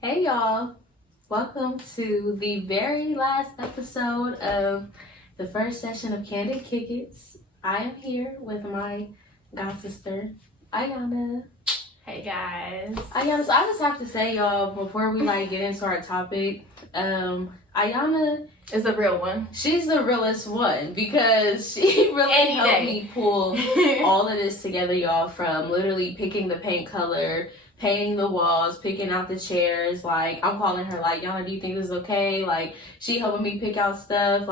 Hey y'all, welcome to the very last episode of the first session of Candid Kick It's. I am here with my god sister, Iyana. Hey guys. Iyana, so I just have to say y'all, before we get into our topic, Iyana is a real one. She's the realest one because she really helped me pull all of this together, y'all, from literally picking the paint color, painting the walls, picking out the chairs. I'm calling her Yana, do you think this is okay? She helping me pick out stuff.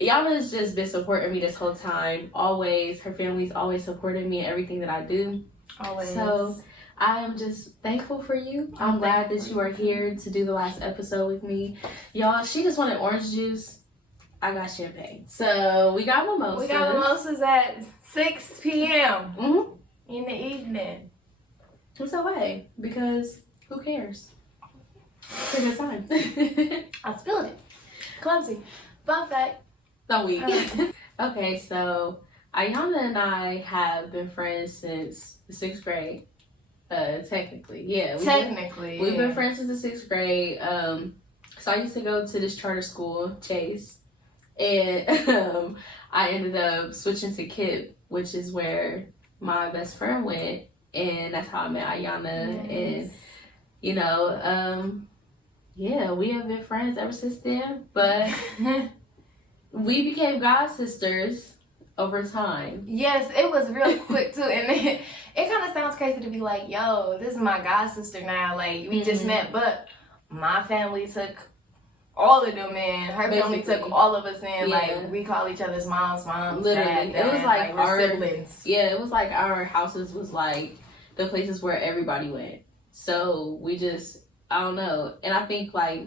Yana's just been supporting me this whole time. Always. Her family's always supported me in everything that I do. Always. So I am just thankful for you. I'm glad that you are here to do the last episode with me. Y'all, she just wanted orange juice. I got champagne. So we got mimosas. We got mimosas at 6 p.m. Mm-hmm. in the evening. It's okay, because who cares? It's a good time. I spilled it. Clumsy. Fun fact. No, we. Okay, so Iyana and I have been friends since the 6th grade. Technically, yeah. We've been friends since the 6th grade. So I used to go to this charter school, Chase, and I ended up switching to KIPP, which is where my best friend went. And that's how I met Iyana. Yes. And, yeah, we have been friends ever since then. But we became god sisters over time. Yes, it was real quick, too. And it kind of sounds crazy to be like, yo, this is my god sister now. We just met. But my family took all of them in. Her family took all of us in. Yeah. We call each other's moms. Literally. Dad, it was our siblings. Yeah, it was our houses was the places where everybody went. So we just, I don't know. And I think I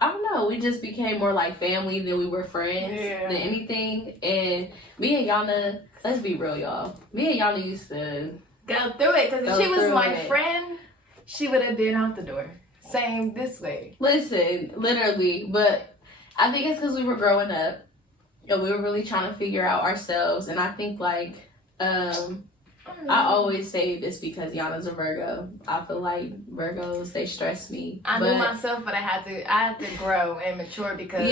don't know, we just became more like family than we were friends than anything. And me and Iyana, let's be real, y'all. Me and Iyana used to go through it, because if she was my friend, she would have been out the door. Same this way. Listen, literally. But I think it's because we were growing up and we were really trying to figure out ourselves. And I think I always say this because Iyana's a Virgo. I feel like Virgos, they stress me. I knew myself, but I had to grow and mature because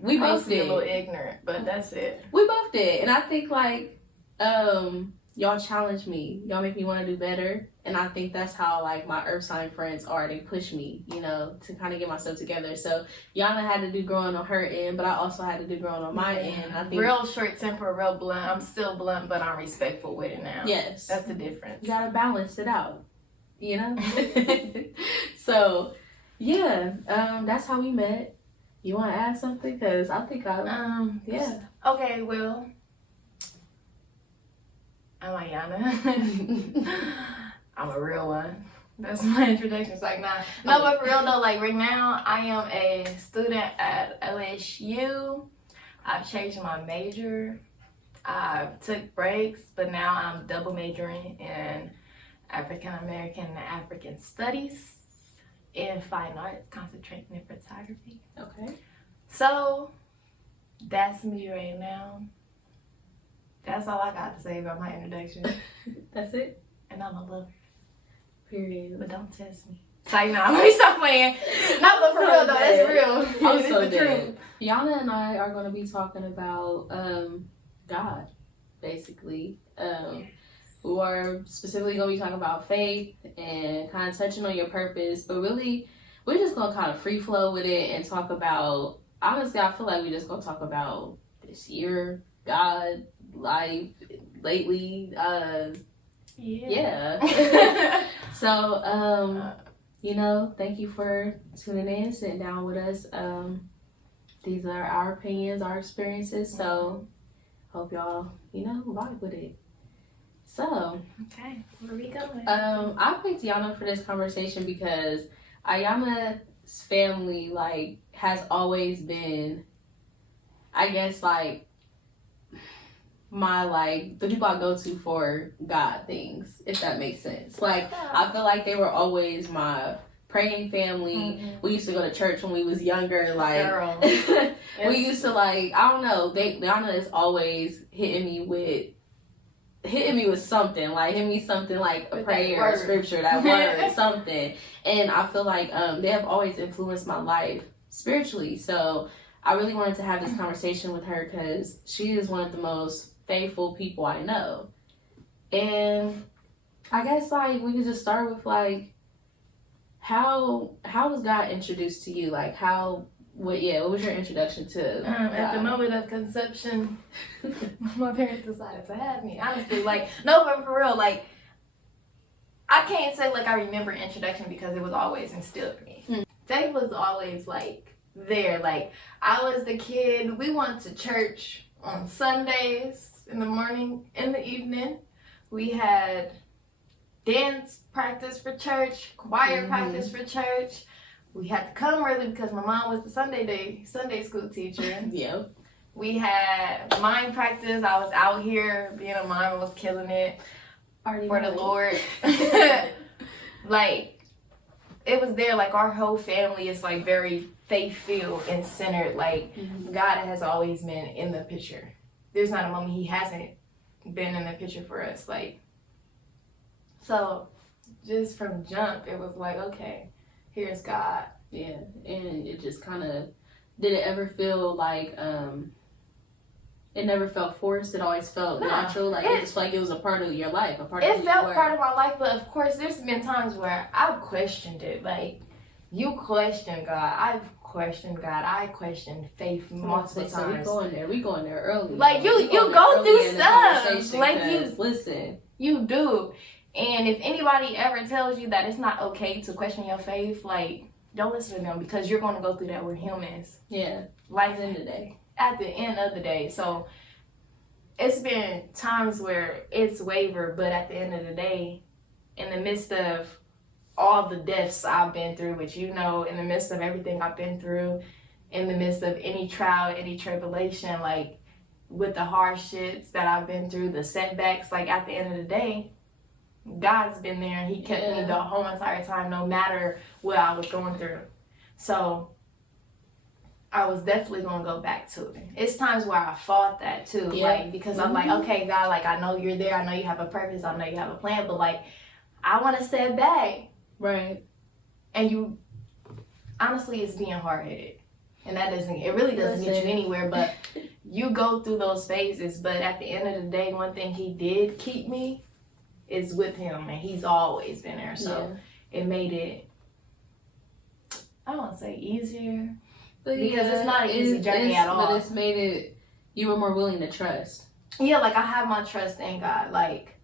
we both did. A little ignorant, but that's it. We both did, and I think y'all challenge me. Y'all make me want to do better, and I think that's how my Earth sign friends are. They push me, to kind of get myself together. So Iyana had to do growing on her end, but I also had to do growing on my end. I think real short temper, real blunt. I'm still blunt, but I'm respectful with it now. Yes, that's the difference. You gotta balance it out, So yeah, that's how we met. You want to add something? Because I think yeah. Okay, well, I'm Iyana. I'm a real one. That's my introduction. It's nah. No, but for real though, right now, I am a student at LSU. I've changed my major. I took breaks, but now I'm double majoring in African American and African Studies in Fine Arts, concentrating in photography. Okay. So, that's me right now. That's all I got to say about my introduction. That's it? And I'm a lover. Period. But don't test me. Let me stop playing. Not but for real though, that's real. I'm so dead. Iyana and I are going to be talking about God, basically. We are specifically going to be talking about faith and kind of touching on your purpose. But really, we're just going to kind of free flow with it and talk about, honestly, I feel like we're just going to talk about this year, God, life, lately. Yeah. So, thank you for tuning in, sitting down with us. These are our opinions, our experiences. So, hope y'all, vibe with it. So, okay, where are we going? I picked Iyana for this conversation because Iyana's family, has always been, I guess, my the people I go to for God things, if that makes sense. I feel like they were always my praying family. Mm-hmm. We used to go to church when we was younger. Girl. We used to I don't know. Iyana is always hitting me with hitting me with something, like hit me something like a prayer, a scripture, that word, something. And I feel like they have always influenced my life spiritually. So I really wanted to have this conversation with her because she is one of the most faithful people I know. And I guess like we could just start with like how was God introduced to you? Like what was your introduction to at the moment of conception? My parents decided to have me. Honestly, like no, but for real, like I can't say like I remember introduction because it was always instilled in me. Faith was always like there. Like I was the kid. We went to church on Sundays in the morning, in the evening. We had dance practice for church, choir practice for church. We had to come early because my mom was the Sunday school teacher. Yep. We had mime practice. I was out here being a mime. I was killing it for the Lord. Like, it was there. Like, our whole family is, like, very faith-filled and centered. Like, God has always been in the picture. There's not a moment he hasn't been in the picture for us. Like, so just from jump, it was like, okay, here's God. Yeah, and it just kind of, did it ever feel like, it never felt forced? It always felt natural? Like, it just felt like it was a part of your life, a part of who you were? It felt part of my life, but of course, there's been times where I've questioned it. Like, you question God. I've questioned God. I questioned faith multiple times. So we going there early. Like, you go through stuff. Like, listen. You do. And if anybody ever tells you that it's not okay to question your faith, like, don't listen to them because you're going to go through that. We're humans. Yeah. At the end of the day. So it's been times where it's wavered, but at the end of the day, in the midst of all the deaths I've been through, which in the midst of everything I've been through, in the midst of any trial, any tribulation, like with the hardships that I've been through, the setbacks, like at the end of the day, God's been there and he kept me the whole entire time, no matter what I was going through. So I was definitely going to go back to it. It's times where I fought that too, like, because I'm like, okay, God, like, I know you're there. I know you have a purpose. I know you have a plan, but like, I want to step back. Right. And honestly, it's being hard-headed. And it really doesn't get you anywhere, but you go through those phases. But at the end of the day, one thing he did keep me is with him, and he's always been there. So it made it, I don't want to say easier, because it's not an easy journey at all. But it's made it, you were more willing to trust. Yeah, like I have my trust in God. Like,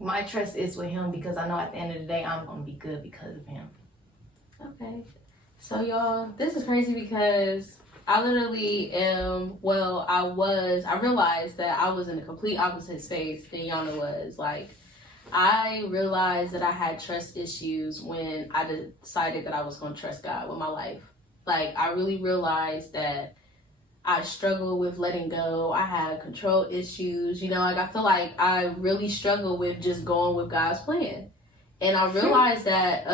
my trust is with him because I know at the end of the day, I'm going to be good because of him. Okay. So y'all, this is crazy because I literally I realized that I was in a complete opposite space than Iyana was. Like, I realized that I had trust issues when I decided that I was going to trust God with my life. Like, I really realized that I struggle with letting go. I had control issues. Like, I feel like I really struggle with just going with God's plan. And I realized that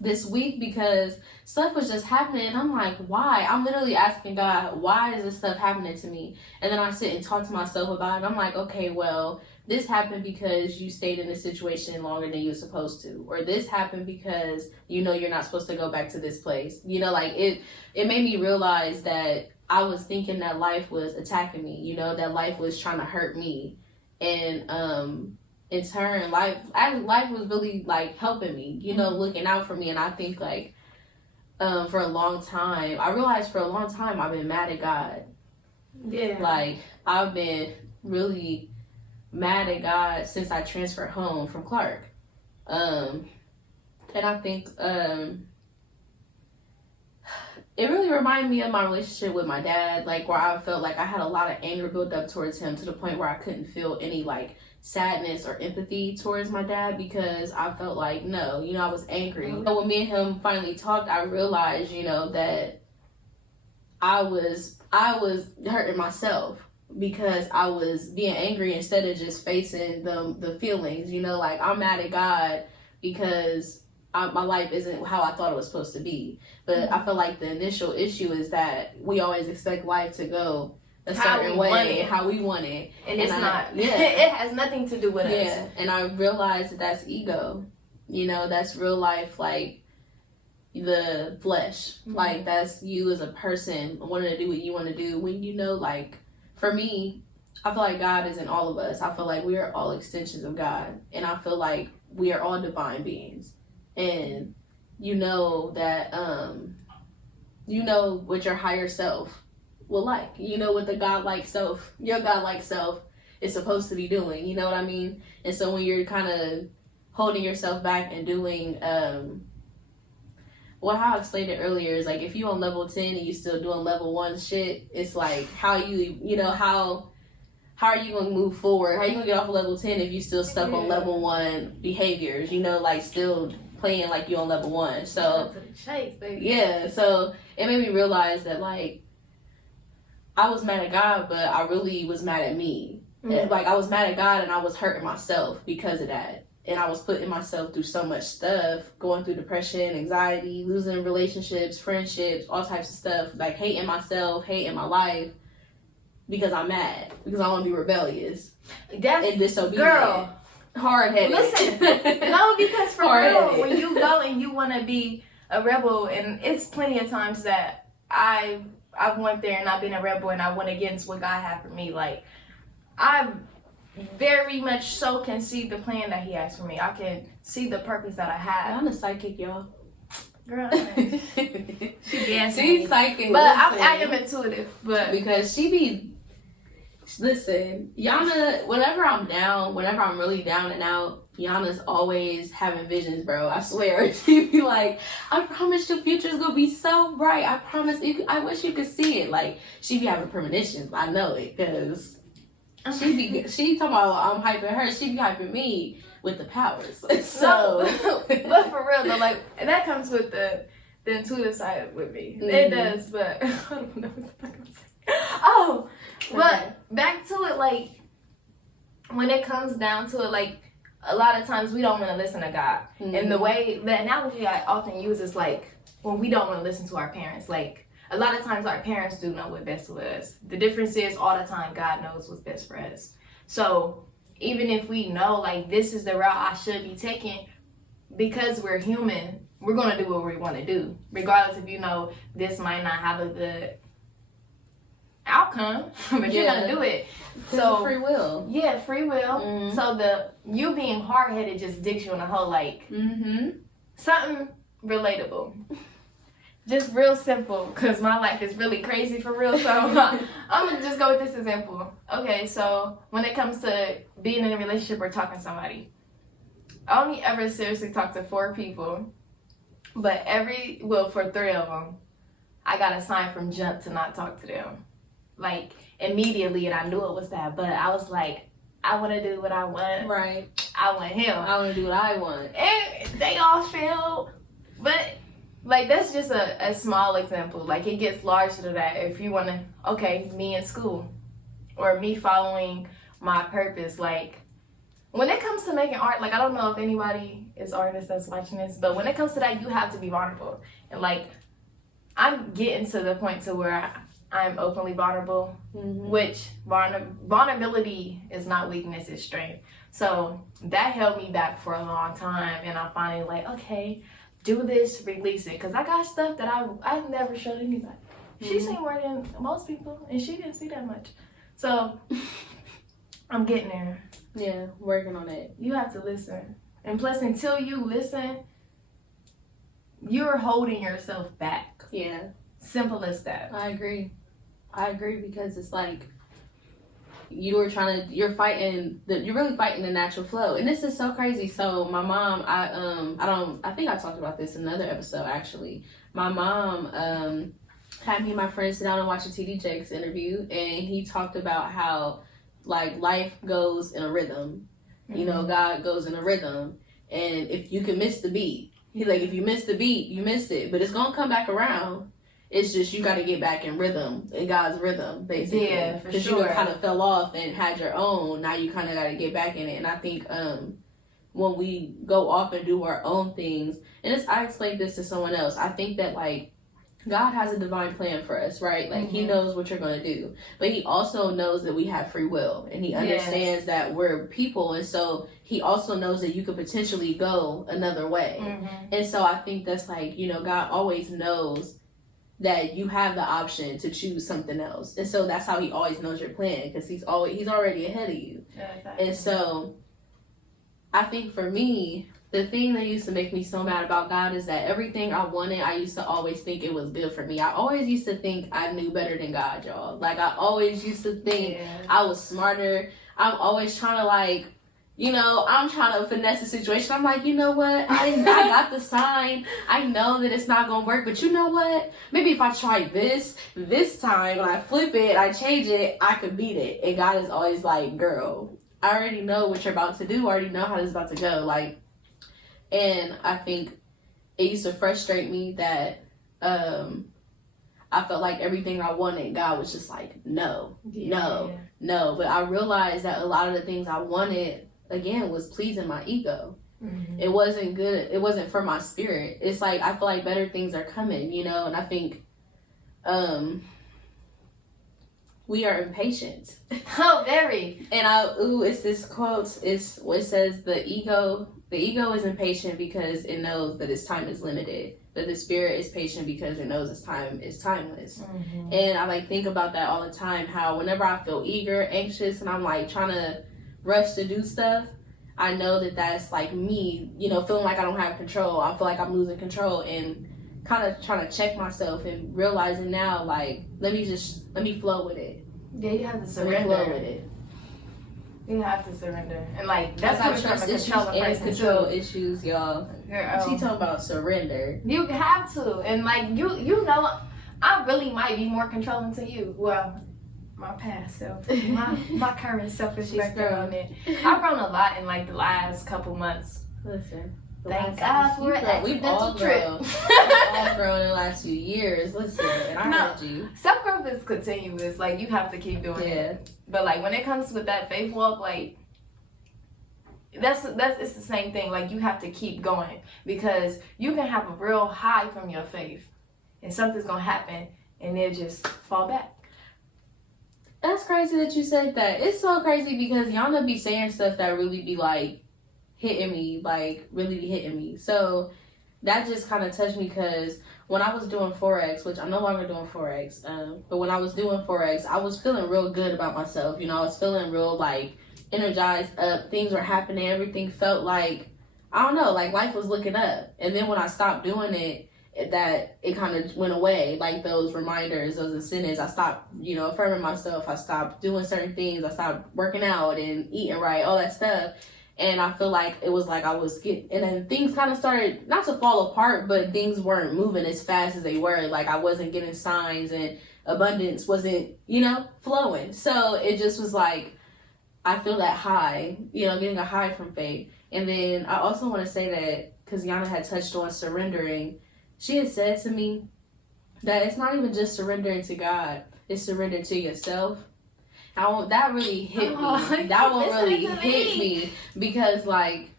this week because stuff was just happening. And I'm like, why? I'm literally asking God, why is this stuff happening to me? And then I sit and talk to myself about it. I'm like, okay, well, this happened because you stayed in a situation longer than you were supposed to. Or this happened because you're not supposed to go back to this place. Like it made me realize that I was thinking that life was attacking me, that life was trying to hurt me. And in turn, life was really like helping me, looking out for me. And I think like for a long time, I realized for a long time I've been mad at God. Yeah. Like, I've been really mad at God since I transferred home from Clark. And I think it really reminded me of my relationship with my dad, like where I felt like I had a lot of anger built up towards him to the point where I couldn't feel any like sadness or empathy towards my dad because I felt like, no, I was angry. So when me and him finally talked, I realized, that I was hurting myself because I was being angry instead of just facing the feelings, like I'm mad at God because my life isn't how I thought it was supposed to be. But I feel like the initial issue is that we always expect life to go a certain way, how we want it. And it's not. Yeah. It has nothing to do with us. Yeah, and I realized that that's ego. You know, that's real life, like, the flesh. Mm-hmm. Like, that's you as a person wanting to do what you want to do. When you know, like, for me, I feel like God is in all of us. I feel like we are all extensions of God. And I feel like we are all divine beings. And you know that, you know what your higher self will like. You know what the God-like self, your God-like self is supposed to be doing. You know what I mean? And so when you're kind of holding yourself back and doing, how I explained it earlier is like, if you on level 10 and you still doing level 1 shit, it's like, how are you going to move forward? How are you going to get off of level 10 if you still stuck on level 1 behaviors, you know, like still playing like you on level 1. So yeah, so it made me realize that, like, I was mad at God, but I really was mad at me. Mm-hmm. Like, I was mad at God and I was hurting myself because of that. And I was putting myself through so much stuff, going through depression, anxiety, losing relationships, friendships, all types of stuff, like hating myself, hating my life, because I'm mad, because I want to be rebellious and disobedient. Girl, hard-headed. Listen, no, because for real, when you go and you want to be a rebel, and it's plenty of times that I've went there and I've been a rebel and I went against what God had for me. Like, I very much so can see the plan that He has for me. I can see the purpose that I have. I'm a psychic, y'all. Girl, she's psychic, but I am intuitive. But because she be. Listen, Iyana, whenever I'm really down and out, Iyana's always having visions, bro. I swear. She be like, I promise your future's gonna be so bright. I promise. I wish you could see it. Like, she be having premonitions. I know it, because she talking about I'm hyping her. She be hyping me with the powers. So, but for real though, like, that comes with the intuitive side with me. Mm-hmm. It does, but I don't know what the fuck I'm saying. Oh. But back to it, like, when it comes down to it, like, a lot of times we don't want to listen to God. Mm-hmm. And the analogy I often use is like, when we don't want to listen to our parents. Like, a lot of times our parents do know what's best for us. The difference is, all the time, God knows what's best for us. So, even if we know, like, this is the route I should be taking, because we're human, we're going to do what we want to do. Regardless if, you know, this might not have a good outcome, but you're gonna do it. So free will. Yeah, free will. Mm-hmm. So you being hard-headed just digs you in a hole, like, something relatable, just real simple, because my life is really crazy for real. So I'm gonna just go with this example. Okay, so when it comes to being in a relationship or talking to somebody, I only ever seriously talked to 4 people, but for 3 of them, I got a sign from jump to not talk to them. Like, immediately, and I knew it was that, but I was like, I want to do what I want. Right. I want him. I want to do what I want. And they all failed. But, like, that's just a small example. Like, it gets larger than that. If you want to, okay, me in school, or me following my purpose. Like, when it comes to making art, like, I don't know if anybody is artists that's watching this, but when it comes to that, you have to be vulnerable. And, like, I'm getting to the point to where I'm openly vulnerable, which vulnerability is not weakness, it's strength. So that held me back for a long time, and I'm finally like, okay, do this, release it, because I got stuff that I've never showed anybody. She's seen more than most people, and she didn't see that much. So I'm getting there. Yeah, working on it. You have to listen, and plus, until you listen, you're holding yourself back. Yeah. Simple as that. I agree, because it's like you're really fighting the natural flow, and this is so crazy. So my mom, I think I talked about this in another episode actually. My mom had me and my friends sit down and watch a TD Jakes interview, and he talked about how, like, life goes in a rhythm. You know, God goes in a rhythm, and if you can miss the beat, he's like, if you miss the beat, you missed it, but it's gonna come back around. It's just you got to get back in rhythm, in God's rhythm, basically. Yeah, for sure. Because you kind of fell off and had your own. Now you kind of got to get back in it. And I think when we go off and do our own things, and I explained this to someone else, I think that, like, God has a divine plan for us, right? Like, he knows what you're going to do. But he also knows that we have free will. And he understands that we're people. And so he also knows that you could potentially go another way. And so I think that's like, you know, God always knows that you have the option to choose something else. And so that's how he always knows your plan, because he's already ahead of you. Exactly. And so I think for me, the thing that used to make me so mad about God is that everything I wanted, I used to always think it was good for me. I always used to think I knew better than God, y'all. Like, I always used to think I was smarter. I'm always trying to, like, you know, I'm trying to finesse the situation. I'm like, you know what? I got the sign. I know that it's not going to work. But you know what? Maybe if I try this time, and I flip it, I change it, I could beat it. And God is always like, girl, I already know what you're about to do. I already know how this is about to go. Like, and I think it used to frustrate me that I felt like everything I wanted, God was just like, no. But I realized that a lot of the things I wanted, again, was pleasing my ego. It wasn't good. It wasn't for my spirit. It's like, I feel like better things are coming, you know? And I think we are impatient. Oh, very. And it's this quote. It says the ego is impatient because it knows that its time is limited. But the spirit is patient because it knows its time is timeless. And I like think about that all the time, how whenever I feel eager, anxious, and I'm like trying to rush to do stuff, I know that that's like me, you know, feeling like I don't have control. I feel like I'm losing control, and kind of trying to check myself and realizing now, like, let me flow with it. Yeah, you have to surrender. Let me flow with it. You have to surrender. And like, that's coming from a control issues, y'all. She talking about surrender. You have to. And like, you know, I really might be more controlling to you. Well, my past self. My current self is working on it. I've grown a lot in like the last couple months. Listen. Thank God for an We've all trip. grown. We've all grown in the last few years. Listen, and I heard you. Self-growth is continuous. Like, you have to keep doing it. But like, when it comes with that faith walk, like, it's the same thing. Like, you have to keep going, because you can have a real high from your faith, and something's gonna happen, and it'll just fall back. That's crazy that you said that. It's so crazy because Iyana be saying stuff that really be like hitting me, like really be hitting me. So that just kind of touched me, because when I was doing Forex, which I'm no longer doing Forex, but when I was doing Forex, I was feeling real good about myself. You know, I was feeling real like energized up. Things were happening. Everything felt like, I don't know, like life was looking up. And then when I stopped doing it, that it kind of went away, like those reminders, those incentives. I stopped, you know, affirming myself. I stopped doing certain things. I stopped working out and eating right, all that stuff. And I feel like it was like I was getting, and then things kind of started not to fall apart, but things weren't moving as fast as they were. Like, I wasn't getting signs, and abundance wasn't, you know, flowing. So it just was like, I feel that high, you know, getting a high from faith. And then I also want to say that, because Iyana had touched on surrendering, she had said to me that it's not even just surrendering to God, it's surrendering to yourself. That really hit me. That one really hit me, because like,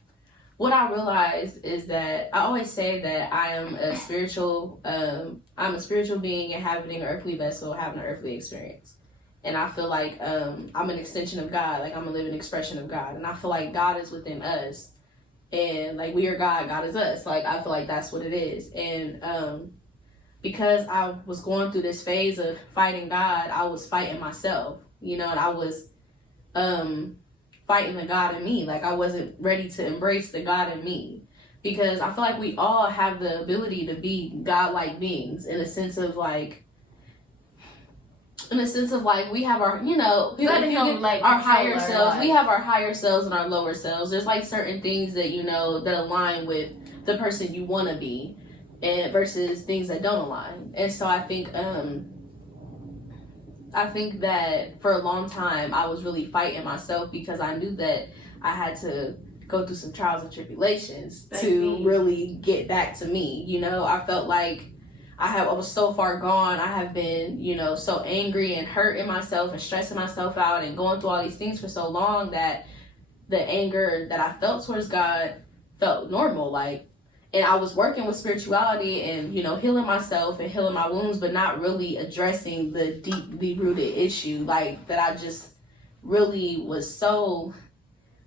what I realized is that I always say that I am a spiritual being inhabiting an earthly vessel, having an earthly experience. And I feel like I'm an extension of God, like I'm a living expression of God. And I feel like God is within us. And like, we are God, God is us. Like, I feel like that's what it is. And because I was going through this phase of fighting God, I was fighting myself, you know, and I was fighting the God in me. Like, I wasn't ready to embrace the God in me, because I feel like we all have the ability to be God-like beings, in a sense of like we have our, you know, our higher selves. We have our higher selves and our lower selves. There's like certain things that, you know, that align with the person you want to be, and versus things that don't align. And so I think that for a long time I was really fighting myself, because I knew that I had to go through some trials and tribulations to really get back to me. You know, I felt like I was so far gone. I have been, you know, so angry and hurting myself and stressing myself out and going through all these things for so long that the anger that I felt towards God felt normal. Like, And I was working with spirituality and, you know, healing myself and healing my wounds, but not really addressing the deeply rooted issue, like, that I just really was so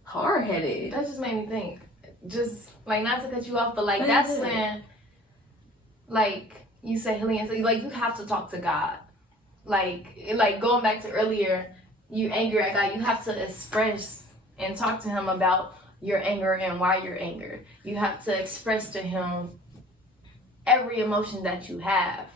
hard-headed. That just made me think. Just, like, not to cut you off, but, like, that's when, like, you say healing, and so, like, you have to talk to God. Like, going back to earlier, you angry at God, you have to express and talk to him about your anger and why you're angry. You have to express to him every emotion that you have.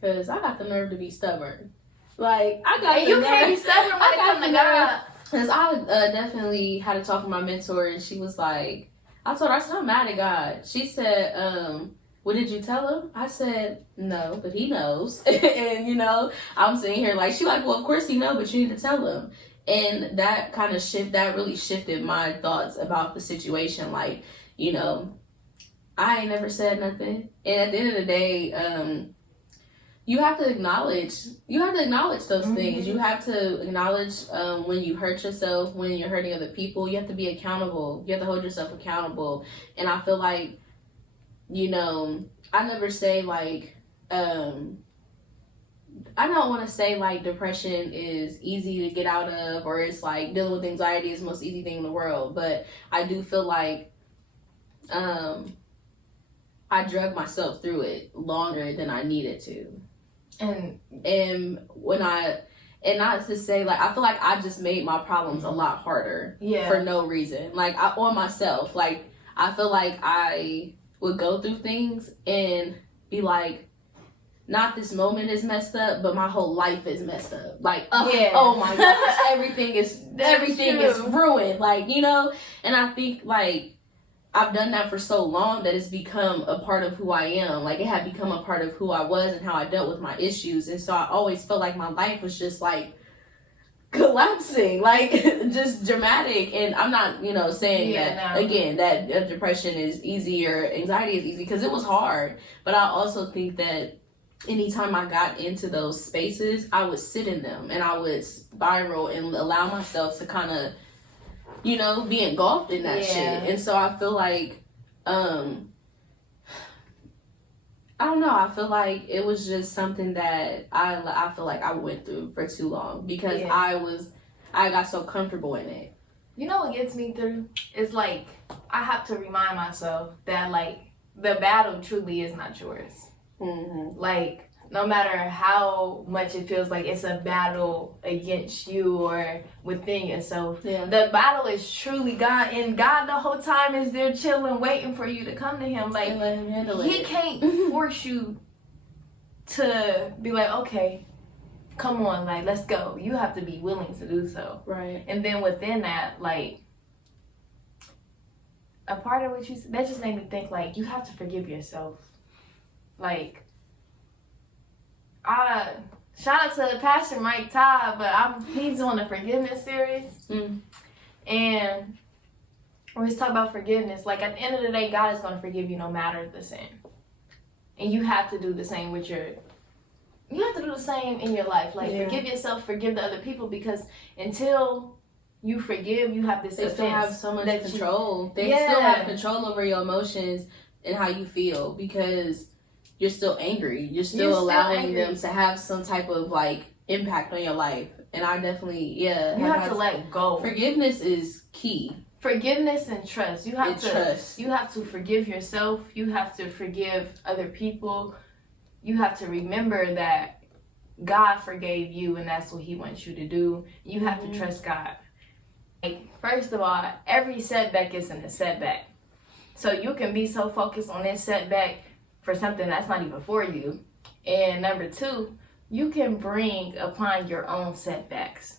Because I got the nerve to be stubborn. Like, I got and you can't be stubborn when it comes to God. Because I definitely had to talk with my mentor, and she was like, I told her, I said, I'm mad at God. She said, well, did you tell him? I said, no, but he knows. And, you know, I'm sitting here like, she like, well, of course he knows, but you need to tell him. And that kind of that really shifted my thoughts about the situation. Like, you know, I ain't never said nothing. And at the end of the day, you have to acknowledge those things. You have to acknowledge when you hurt yourself, when you're hurting other people. You have to be accountable. You have to hold yourself accountable. And I feel like, you know, I never say like, I don't want to say like depression is easy to get out of, or it's like dealing with anxiety is the most easy thing in the world. But I do feel like I drug myself through it longer than I needed to. And when and not to say like, I feel like I just made my problems a lot harder for no reason. Like on myself, like I feel like I would go through things and be like, not this moment is messed up, but my whole life is messed up. Like, oh my gosh, everything is ruined. Like, you know, and I think like I've done that for so long that it's become a part of who I am. Like it had become a part of who I was and how I dealt with my issues. And so I always felt like my life was just like collapsing, like just dramatic. And I'm not, you know, saying again, that depression is easy or anxiety is easy, because it was hard. But I also think that anytime I got into those spaces, I would sit in them and I would spiral and allow myself to kind of, you know, be engulfed in that shit. And so I feel like, I don't know, I feel like it was just something that I feel like I went through for too long, because I got so comfortable in it. You know what gets me through? It's like, I have to remind myself that like, the battle truly is not yours. Like, no matter how much it feels like it's a battle against you or within yourself, the battle is truly God, and God the whole time is there chilling, waiting for you to come to him. Like, let him handle he can't force you to be like, okay, come on, like, let's go. You have to be willing to do so. Right. And then within that, like, a part of what you said, that just made me think, like, you have to forgive yourself. Like, shout out to Pastor Mike Todd, but he's doing a forgiveness series. And when he's talking about forgiveness, like at the end of the day, God is going to forgive you no matter the sin. And you have to do the same with you have to do the same in your life. Like forgive yourself, forgive the other people, because until you forgive, you have this offense. They still have so much control. They still have control over your emotions and how you feel, because you're still angry. You're still allowing them to have some type of like impact on your life. And I definitely, you have to let go. Forgiveness is key. Forgiveness and trust. You have to forgive yourself. You have to forgive other people. You have to remember that God forgave you, and that's what he wants you to do. You have to trust God. Like, first of all, every setback isn't a setback. So you can be so focused on this setback for something that's not even for you. And number two, you can bring upon your own setbacks.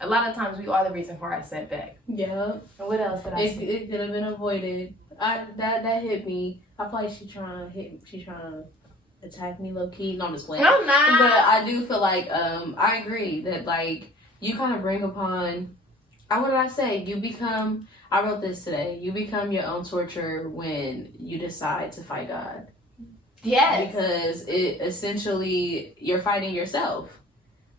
A lot of times we are the reason for our setback. Yeah. And what else did I say? It could have been avoided. That hit me. I feel like she's trying to attack me low key. No, I'm just playing. I'm not. But I do feel like I agree that like you kind of bring upon. What did I say? I wrote this today. You become your own torture when you decide to fight God. Yes. Because it essentially, you're fighting yourself.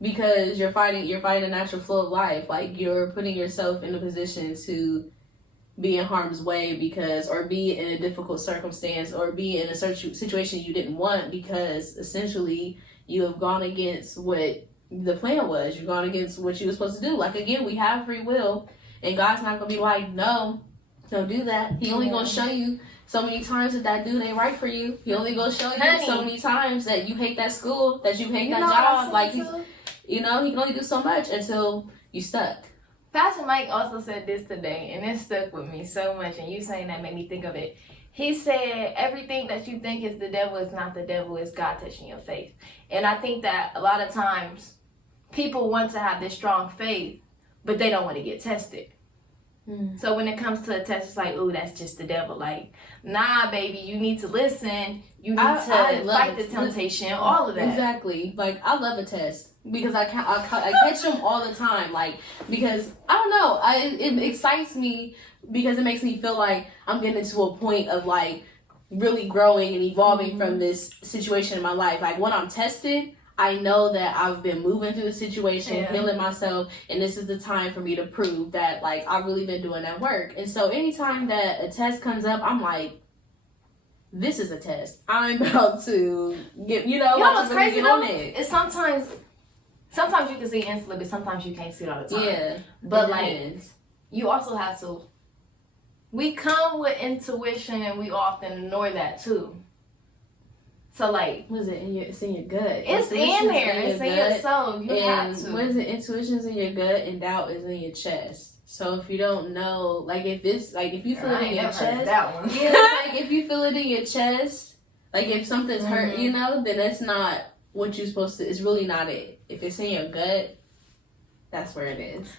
Because you're fighting the natural flow of life. Like, you're putting yourself in a position to be in harm's way because, or be in a difficult circumstance, or be in a situation you didn't want, because essentially you have gone against what the plan was. You've gone against what you were supposed to do. Like, again, we have free will, and God's not gonna be like, no, don't do that. He only gonna show you so many times that dude ain't right for you. He only gonna show you so many times that you hate that school, that you hate that job. Like, he can only do so much until you stuck. Pastor Mike also said this today, and it stuck with me so much, and you saying that made me think of it. He said, everything that you think is the devil is not the devil, it's God touching your faith. And I think that a lot of times people want to have this strong faith, but they don't want to get tested. So when it comes to a test, it's like, ooh, that's just the devil. Like, nah, baby, you need to listen. You need to fight the temptation, all of that. Exactly. Like, I love a test because I catch them all the time. Like, because, I don't know, it excites me because it makes me feel like I'm getting to a point of, like, really growing and evolving from this situation in my life. Like, when I'm tested, I know that I've been moving through the situation, healing myself, and this is the time for me to prove that, like, I've really been doing that work. And so anytime that a test comes up, I'm like, this is a test. I'm about to get, what's crazy though? It's sometimes you can see it instantly, but sometimes you can't see it all the time. Yeah. But, like, you also have to, we come with intuition, and we often ignore that, too. So, like, what is it? It's in your gut. It's in there. It's in your soul. You have to. What is it? Intuition's in your gut, and doubt is in your chest. So if you don't know, like, if it's like, if you feel it in your chest, that one. Yeah, like, if you feel it in your chest, like, if something's hurt, then that's not what you're supposed to. It's really not it. If it's in your gut, that's where it is.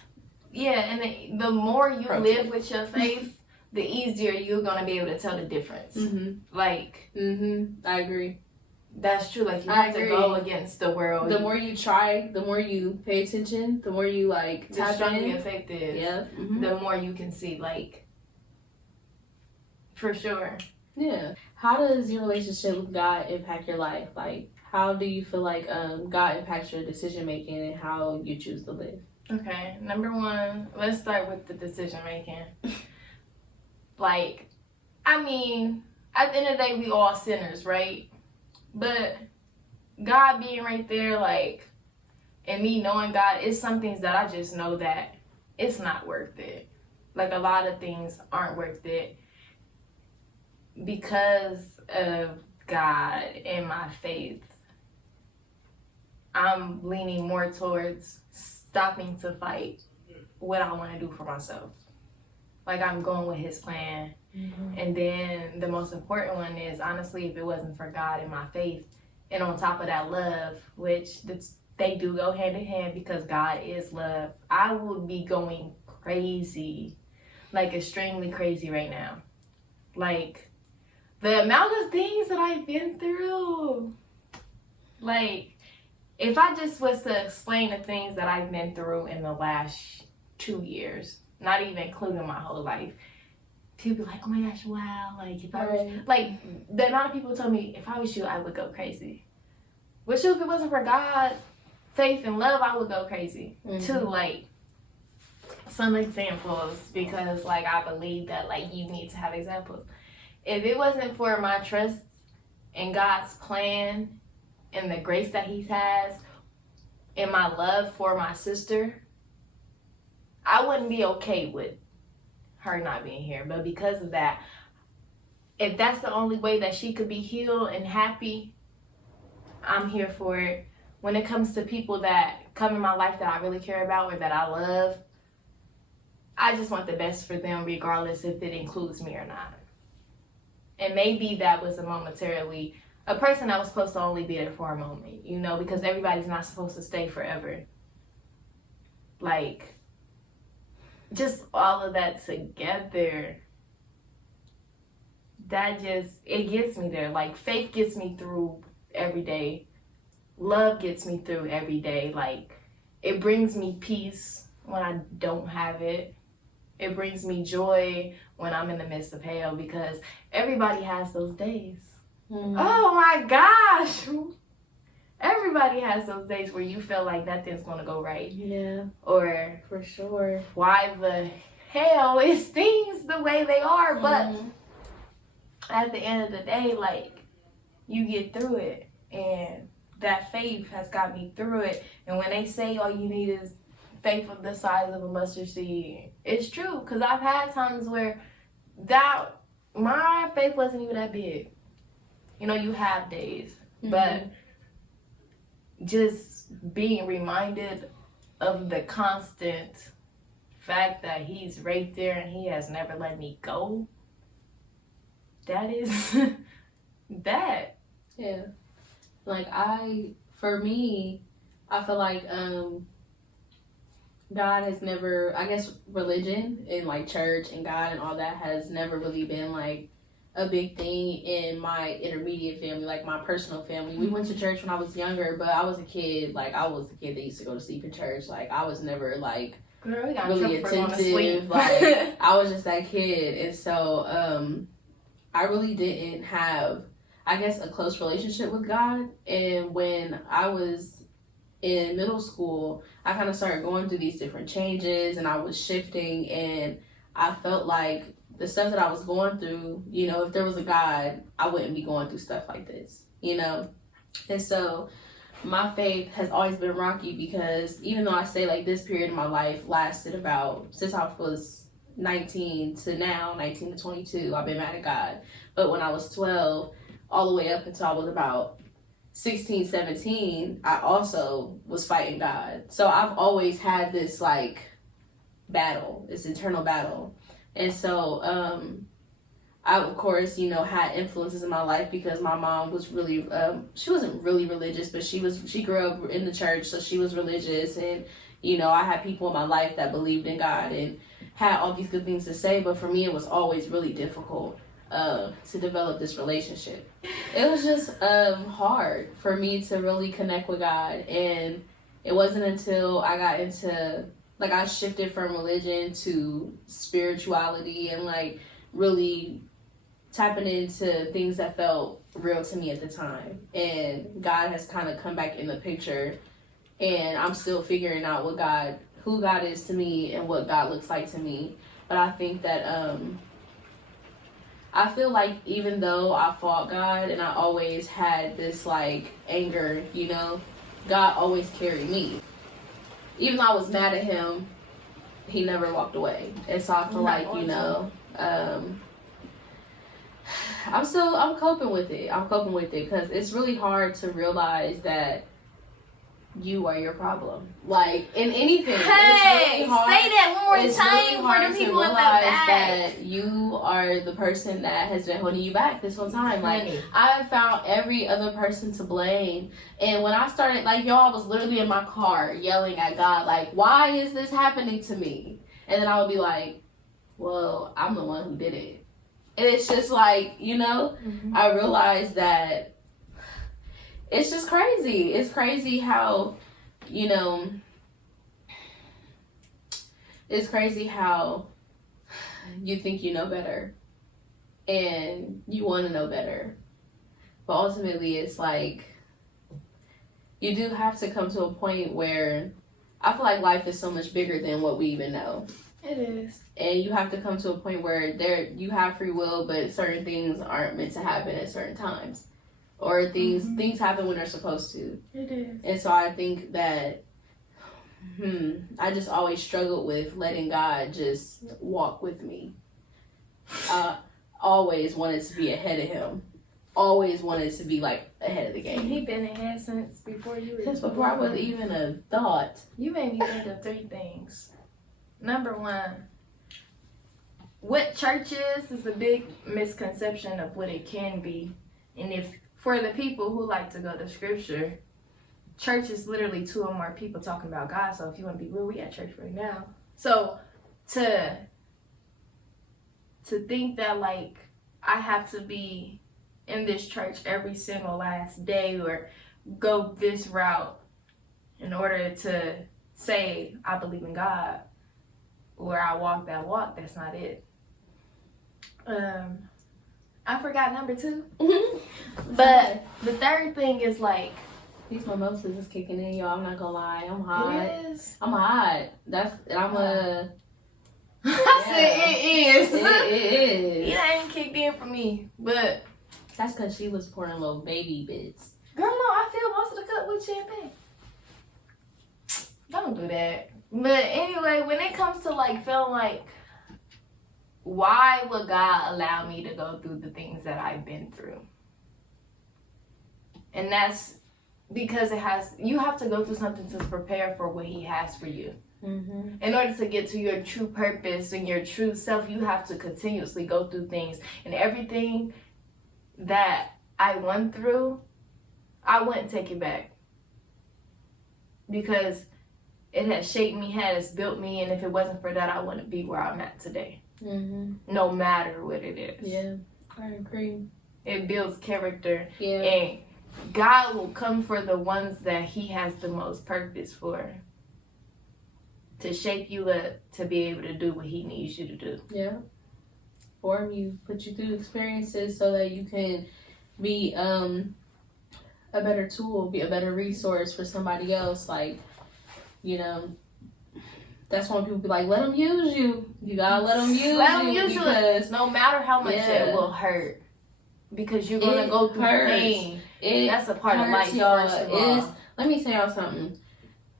Yeah, and the more you live with your faith, the easier you're gonna be able to tell the difference. Like, I agree. That's true. Like, you have to go against the world. The more you try, the more you pay attention, the more you, like, the stronger your faith is. Yeah. The more you can see, like, for sure. Yeah. How does your relationship with God impact your life? Like, how do you feel like God impacts your decision making and how you choose to live? Okay. Number one, let's start with the decision making. Like, I mean, at the end of the day, we all sinners, right? But God being right there, like, and me knowing God, it's some things that I just know that it's not worth it. Like, a lot of things aren't worth it because of God and my faith. I'm leaning more towards stopping to fight what I want to do for myself. Like, I'm going with his plan. And then the most important one is, honestly, if it wasn't for God and my faith, and on top of that, love, which they do go hand in hand because God is love, I would be going crazy, like, extremely crazy right now. Like, the amount of things that I've been through. Like, if I just was to explain the things that I've been through in the last 2 years, not even including my whole life, people be like, oh my gosh, wow. Like, if I was, like, the amount of people told me, if I was you, I would go crazy. Which, if it wasn't for God, faith, and love, I would go crazy. Too, like, some examples, because, like, I believe that, like, you need to have examples. If it wasn't for my trust in God's plan and the grace that he has and my love for my sister, I wouldn't be okay with her not being here. But because of that, if that's the only way that she could be healed and happy, I'm here for it. When it comes to people that come in my life that I really care about or that I love, I just want the best for them regardless if it includes me or not. And maybe that was a person that was supposed to only be there for a moment, because everybody's not supposed to stay forever. Like, just all of that together, it gets me there. Like, faith gets me through every day. Love gets me through every day. Like, it brings me peace when I don't have it. It brings me joy when I'm in the midst of hell, because everybody has those days. Oh my gosh! Everybody has those days where you feel like nothing's going to go right. Yeah. Or, for sure, why the hell is things the the way they are, but at the end of the day, like, you get through it, and that faith has got me through it. And when they say all you need is faith of the size of a mustard seed, it's true, because I've had times where my faith wasn't even that big. You know, you have days, but just being reminded of the constant fact that he's right there and he has never let me go, that is that. Yeah. Like, for me, I feel like God has never, I guess religion and like church and God and all that has never really been like a big thing in my intermediate family, like my personal family. We went to church when I was younger, but I was a kid. Like, I was the kid that used to go to sleep in church. Like, I was never like really attentive. Like, I was just that kid. And so I really didn't have, I guess, a close relationship with God. And when I was in middle school, I kind of started going through these different changes, and I was shifting, and I felt like the stuff that I was going through, you know, if there was a God, I wouldn't be going through stuff like this, you know? And so my faith has always been rocky, because even though I say like this period of my life lasted about, since I was 19 to now, 19 to 22, I've been mad at God. But when I was 12, all the way up until I was about 16, 17, I also was fighting God. So I've always had this like battle, this internal battle. And so I, of course, you know, had influences in my life, because my mom was really, she wasn't really religious, but she grew up in the church, so she was religious. And, you know, I had people in my life that believed in God and had all these good things to say. But for me, it was always really difficult to develop this relationship. It was just hard for me to really connect with God. And it wasn't until I got into, like, I shifted from religion to spirituality and like really tapping into things that felt real to me at the time. And God has kind of come back in the picture, and I'm still figuring out who God is to me and what God looks like to me. But I think that I feel like even though I fought God and I always had this like anger, you know, God always carried me. Even though I was mad at him, he never walked away. And so I feel like, you know, I'm coping with it. I'm coping with it, because it's really hard to realize that you are your problem. Like, in anything. Hey, it's really hard. Say that one more time really for the people in the back. That you are the person that has been holding you back this whole time. Like, I found every other person to blame. And when I started, like, I was literally in my car yelling at God, like, why is this happening to me? And then I would be like, well, I'm the one who did it. And it's just like, you know, I realized that it's just crazy. It's crazy how, you know, it's crazy how you think you know better and you want to know better. But ultimately, it's like, you do have to come to a point where I feel like life is so much bigger than what we even know. It is. And you have to come to a point where you have free will, but certain things aren't meant to happen at certain times. Or things happen when they're supposed to. It is. And so I think that I just always struggled with letting God just walk with me. I always wanted to be ahead of him. Always wanted to be like ahead of the game. He been ahead since before you were. Since before I was even a thought. You made me think of 3 things. Number 1, what church is a big misconception of what it can be. And if for the people who like to go to scripture, church is literally 2 or more people talking about God. So if you want to be real, we at church right now. So to think that like I have to be in this church every single last day or go this route in order to say I believe in God or I walk that walk, that's not it. I forgot number 2. But the 3rd thing is like, these mimosas is kicking in, y'all. I'm not gonna lie. I'm hot. It is. I'm hot. I said it is. It is. It ain't kicked in for me, but that's because she was pouring little baby bits. Girl, no, I fill most of the cup with champagne. Don't do that. But anyway, when it comes to like feeling like, why would God allow me to go through the things that I've been through? And that's because you have to go through something to prepare for what He has for you. Mm-hmm. In order to get to your true purpose and your true self, you have to continuously go through things. And everything that I went through, I wouldn't take it back. Because it has shaped me, has built me, and if it wasn't for that, I wouldn't be where I'm at today. Mm-hmm. No matter what it is. Yeah, I agree. It builds character. Yeah. And God will come for the ones that He has the most purpose for. To shape you up to be able to do what He needs you to do. Yeah. Form you, put you through experiences so that you can be a better tool, be a better resource for somebody else. Like, you know, that's when people be like, let them use you. You gotta let them use you. Let them use you. Because no matter how much it will hurt. Because you're going to go through pain. That's a part of life, y'all. Let me tell y'all something.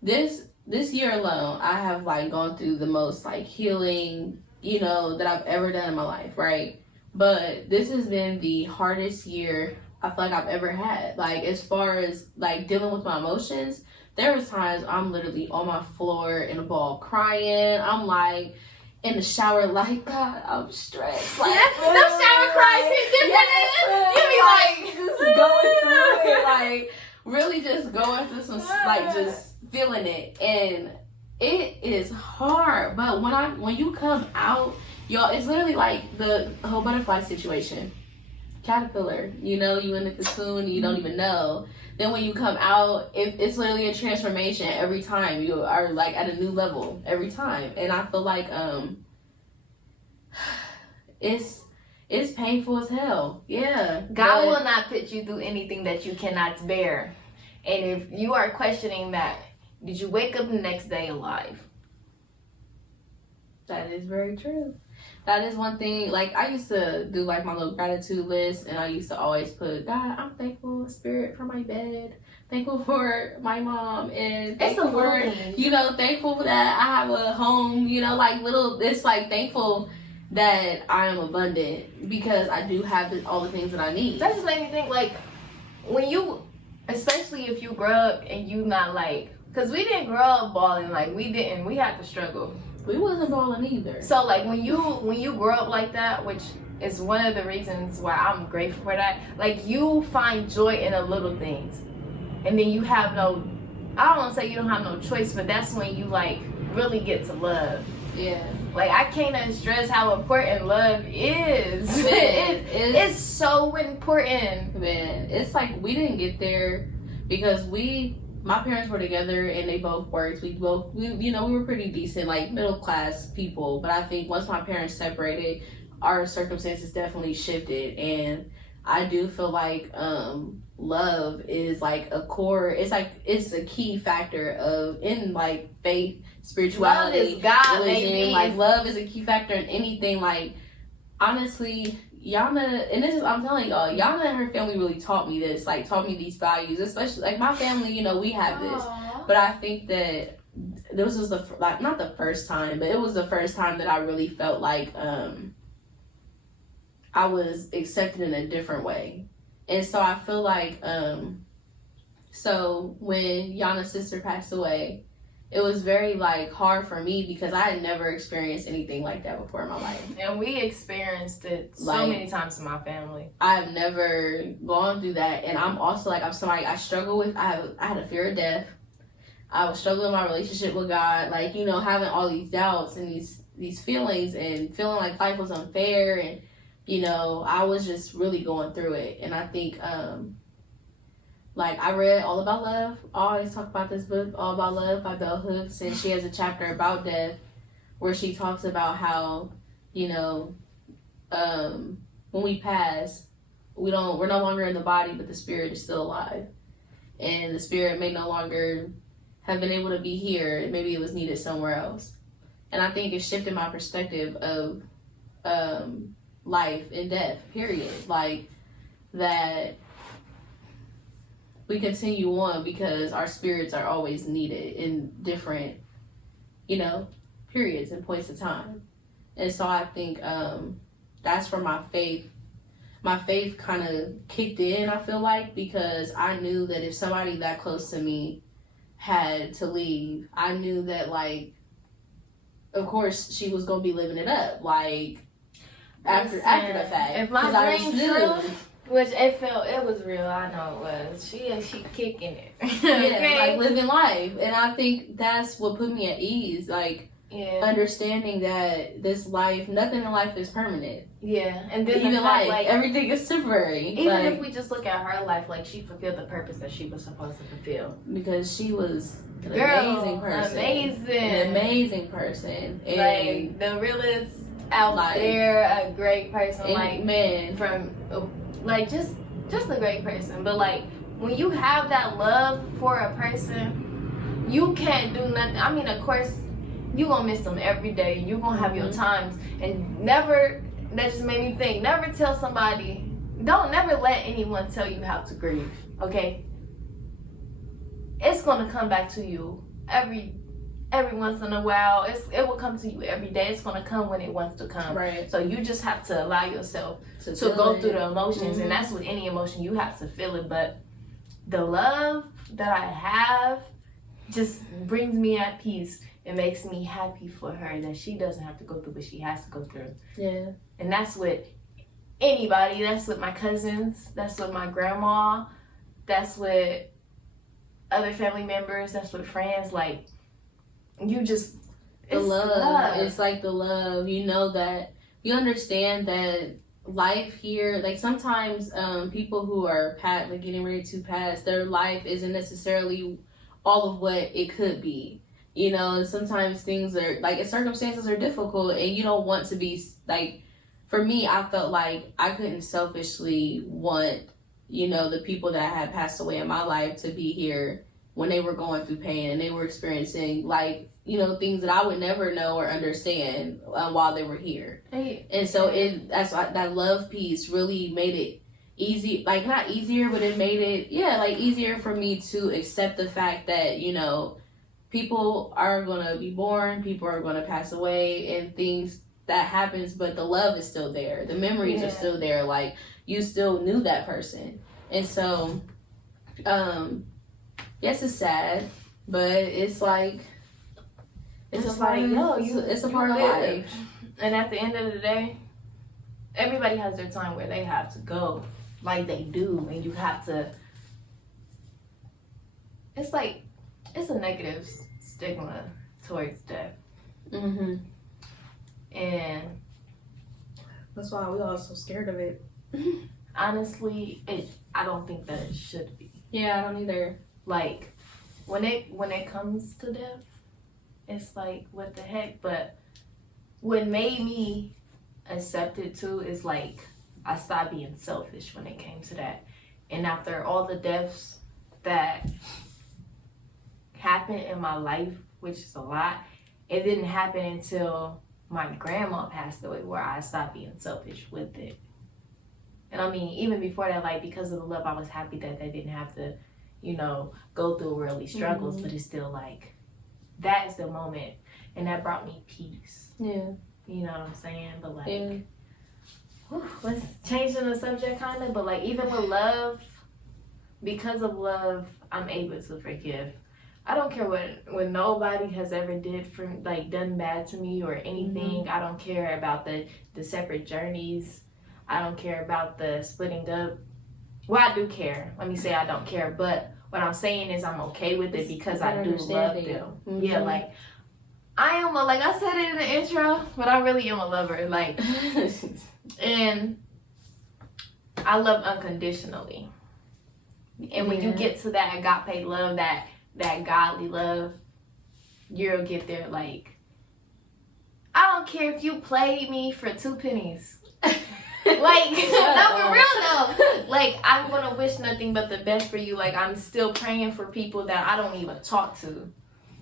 This year alone, I have like gone through the most like healing, you know, that I've ever done in my life, right? But this has been the hardest year I feel like I've ever had. Like as far as like dealing with my emotions, there was times I'm literally on my floor in a ball crying. I'm like in the shower like, God, I'm stressed. Like no shower cries hit different. You be like just going through it, like really just going through some like just feeling it, and it is hard. But when you come out, y'all, it's literally like the whole butterfly situation, caterpillar. You know, you in the cocoon, you don't even know. Then when you come out, it's literally a transformation every time. You are like at a new level every time, and I feel like it's painful as hell. Yeah, God will not put you through anything that you cannot bear. And if you are questioning that, did you wake up the next day alive? That is very true. That is one thing. Like I used to do like my little gratitude list, and I used to always put, God, I'm thankful, Spirit, for my bed. Thankful for my mom, and thankful for, you know, thankful that I have a home. You know, like it's like thankful that I am abundant because I do have all the things that I need. That just made me think, like, when you, especially if you grow up and you not like, because we didn't grow up balling, like we had to struggle. We wasn't balling either. So like when you grow up like that, which is one of the reasons why I'm grateful for that, like you find joy in the little things. And then you have I don't want to say you don't have no choice, but that's when you like really get to love. Yeah. Like I can't stress how important love is. It's so important. Man, it's like we didn't get there because my parents were together and they both worked. We were pretty decent, like middle class people. But I think once my parents separated, our circumstances definitely shifted. And I do feel like love is like a core. It's a key factor in like faith, spirituality, love is God, religion. Baby. Like love is a key factor in anything. Like honestly, Iyana, and I'm telling y'all, Iyana and her family really taught me this, like taught me these values, especially like my family, you know, we have this. But I think that this was not the first time, but it was the first time that I really felt like I was accepted in a different way. And so I feel like so when Iyana's sister passed away, it was very like hard for me because I had never experienced anything like that before in my life. And we experienced it so many times in my family. I've never gone through that, and I'm also like I'm somebody I struggle with. I had a fear of death. I was struggling in my relationship with God, like you know, having all these doubts and these feelings and feeling like life was unfair, and you know, I was just really going through it. And I think like I read All About Love. I always talk about this book, All About Love by Bell Hooks, and she has a chapter about death where she talks about how, you know, when we pass, we're no longer in the body, but the spirit is still alive. And the spirit may no longer have been able to be here. Maybe it was needed somewhere else. And I think it shifted my perspective of life and death, period. Like, that we continue on because our spirits are always needed in different, you know, periods and points of time. And so I think that's where my faith kind of kicked in, I feel like, because I knew that if somebody that close to me had to leave, I knew that, like, of course she was going to be living it up, like, after the fact. If my dream true, which it was real, I know it was. She kicking it. Okay? Yeah, like living life. And I think that's what put me at ease, like, understanding that this life, nothing in life is permanent. Yeah, and then even like everything is temporary. Even like, if we just look at her life, like, she fulfilled the purpose that she was supposed to fulfill. Because she was an amazing person. An amazing person. And like, the realest out there, a great person. Like, man, from like just a great person. But like, when you have that love for a person, you can't do nothing. I mean, of course, you gonna miss them every day. You gonna have your times, and never. That just made me think. Never tell somebody. Don't never let anyone tell you how to grieve. Okay. It's gonna come back to you every once in a while. It will come to you every day. It's gonna come when it wants to come. Right. So you just have to allow yourself to go through the emotions, and that's with any emotion. You have to feel it. But the love that I have just brings me at peace. It makes me happy for her that she doesn't have to go through what she has to go through. Yeah. And that's with anybody. That's with my cousins. That's with my grandma. That's with other family members. That's with friends. Like, you just... The love. It's like the love. You know that... You understand that life here... Like, sometimes people who are like getting ready to pass, their life isn't necessarily all of what it could be. You know, and sometimes things are, like, circumstances are difficult, and you don't want to be, like, for me, I felt like I couldn't selfishly want, you know, the people that had passed away in my life to be here when they were going through pain and they were experiencing, like, you know, things that I would never know or understand while they were here. And so that's why that love piece really made it easy, like, not easier, but it made it, like, easier for me to accept the fact that, you know, people are going to be born, people are going to pass away, and things that happens, but the love is still there. The memories are still there. Like, you still knew that person. And so, yes, it's sad, but it's like, it's a part of life. And at the end of the day, everybody has their time where they have to go, like they do, and you have to, it's like, it's a negative stigma towards death. Mm-hmm. And that's why we all so scared of it. Honestly, I don't think that it should be. Yeah, I don't either. Like, when it comes to death, it's like, what the heck? But what made me accept it too is, like, I stopped being selfish when it came to that. And after all the deaths that happened in my life, which is a lot, it didn't happen until my grandma passed away where I stopped being selfish with it. And I mean, even before that, like, because of the love, I was happy that they didn't have to, you know, go through worldly struggles. Mm-hmm. But it's still like, that is the moment, and that brought me peace. Yeah. You know what I'm saying? But like, let's change the subject kind of, but like, even with love, because of love, I'm able to forgive. I don't care what nobody has ever done bad to me or anything. Mm-hmm. I don't care about the separate journeys. I don't care about the splitting up. Well, I do care. Let me say I don't care, but what I'm saying is I'm okay with it because I do love them. Mm-hmm. Yeah, like, I am like I said it in the intro, but I really am a lover. Like, and I love unconditionally. And when you get to that agape love, that godly love, you'll get there. Like, I don't care if you played me for 2 pennies. Like, no, for real though. Like, I'm gonna wish nothing but the best for you. Like, I'm still praying for people that I don't even talk to.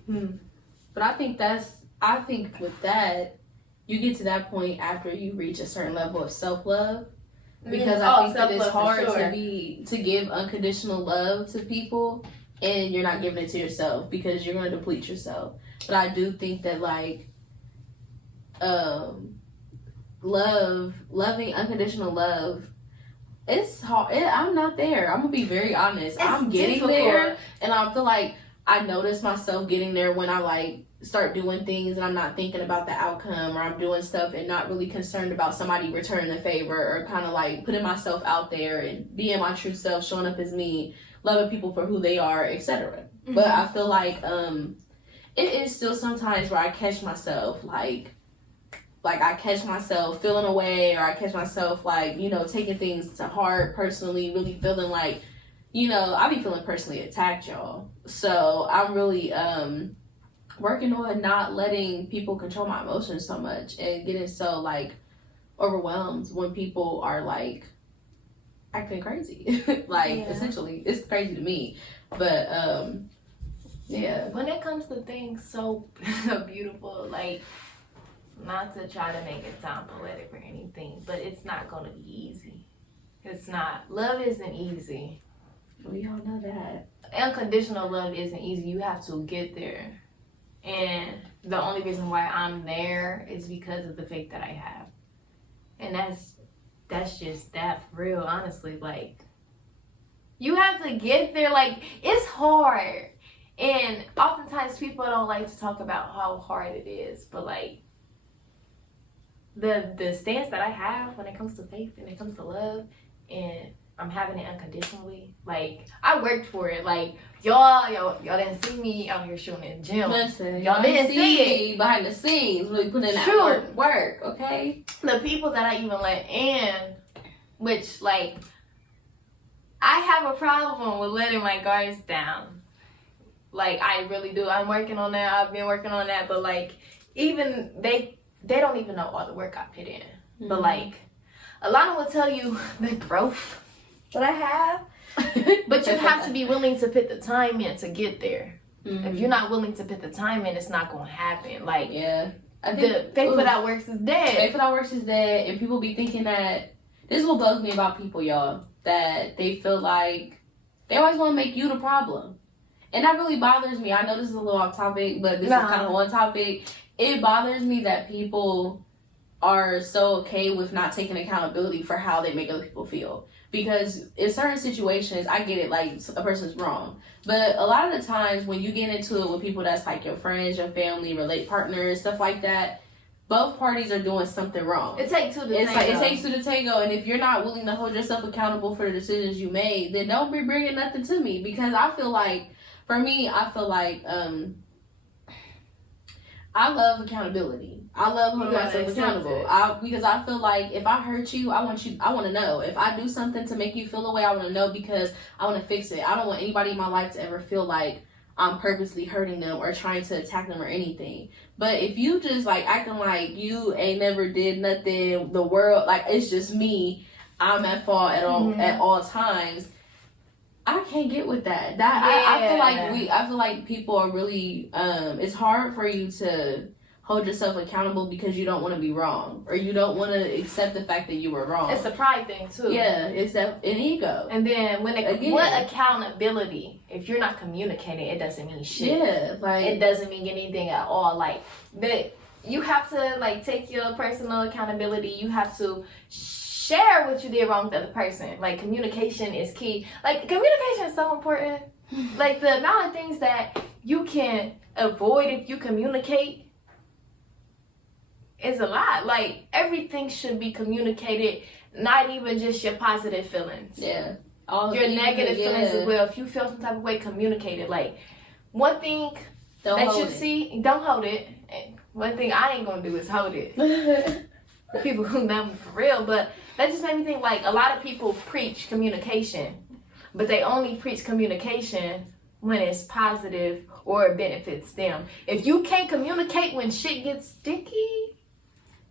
But I think with that, you get to that point after you reach a certain level of self-love. Because I think that it's hard to give unconditional love to people and you're not giving it to yourself because you're going to deplete yourself. But I do think that like loving unconditional love, it's hard. I'm not there. I'm gonna be very honest. I'm getting there, and I feel like I notice myself getting there when I like start doing things and I'm not thinking about the outcome, or I'm doing stuff and not really concerned about somebody returning the favor, or kind of like putting myself out there and being my true self, showing up as me, loving people for who they are, etc. Mm-hmm. But I feel like it is still sometimes where I catch myself like I catch myself feeling away, or I catch myself like, you know, taking things to heart personally, really feeling like, you know, I be feeling personally attacked, y'all. So I'm really working on not letting people control my emotions so much and getting so like overwhelmed when people are like acting crazy. Essentially, it's crazy to me. But yeah. When it comes to things so beautiful, like, not to try to make it sound poetic or anything, but it's not gonna be easy. It's not. Love isn't easy. We all know that. Unconditional love isn't easy. You have to get there. And the only reason why I'm there is because of the faith that I have. And that's just that for real, honestly. Like, you have to get there. Like, it's hard. And oftentimes people don't like to talk about how hard it is. But, like, the stance that I have when it comes to faith and it comes to love, and I'm having it unconditionally. Like, I worked for it. Like, y'all didn't see me out here shooting in the gym. Listen, y'all didn't see it behind the scenes. Really putting in that work, okay? The people that I even let in, which, like, I have a problem with letting my guards down. Like, I really do. I'm working on that. I've been working on that. But, like, even they don't even know all the work I put in. Mm-hmm. But, like, Alana will tell you the growth that I have. But you have to be willing to put the time in to get there. Mm-hmm. If you're not willing to put the time in, it's not going to happen. Like, yeah. I think the faith without works is dead. Faith without works is dead. And people be thinking that, this is what bugs me about people, y'all, that they feel like they always want to make you the problem. And that really bothers me. I know this is a little off topic, but this is kind of on topic. It bothers me that people are so okay with not taking accountability for how they make other people feel. Because in certain situations, I get it, like, a person's wrong. But a lot of the times when you get into it with people that's like your friends, your family, relate partners, stuff like that, both parties are doing something wrong. It takes two to tango. It takes two to tango. And if you're not willing to hold yourself accountable for the decisions you made, then don't be bringing nothing to me. Because I feel like, for me, I feel like I love accountability. I love holding myself accountable. Because I feel like if I hurt you, I want to know. If I do something to make you feel a way, I want to know because I want to fix it. I don't want anybody in my life to ever feel like I'm purposely hurting them or trying to attack them or anything. But if you just like acting like you ain't never did nothing, the world, like, it's just me, I'm at fault at all times, I can't get with that. I feel like people are really it's hard for you to hold yourself accountable because you don't want to be wrong, or you don't want to accept the fact that you were wrong. It's a pride thing too. Yeah, it's an ego. And then what accountability? If you're not communicating, it doesn't mean shit. Yeah, like, it doesn't mean anything at all. Like, you have to like take your personal accountability. You have to share what you did wrong with the other person. Like, communication is key. Like, communication is so important. Like, the amount of things that you can avoid if you communicate is a lot. Like, everything should be communicated, not even just your positive feelings. Yeah. Your negative feelings as well. If you feel some type of way, communicate it. Like, one thing don't hold it. One thing I ain't gonna do is hold it. People who know me for real, but that just made me think, like, a lot of people preach communication, but they only preach communication when it's positive or it benefits them. If you can't communicate when shit gets sticky,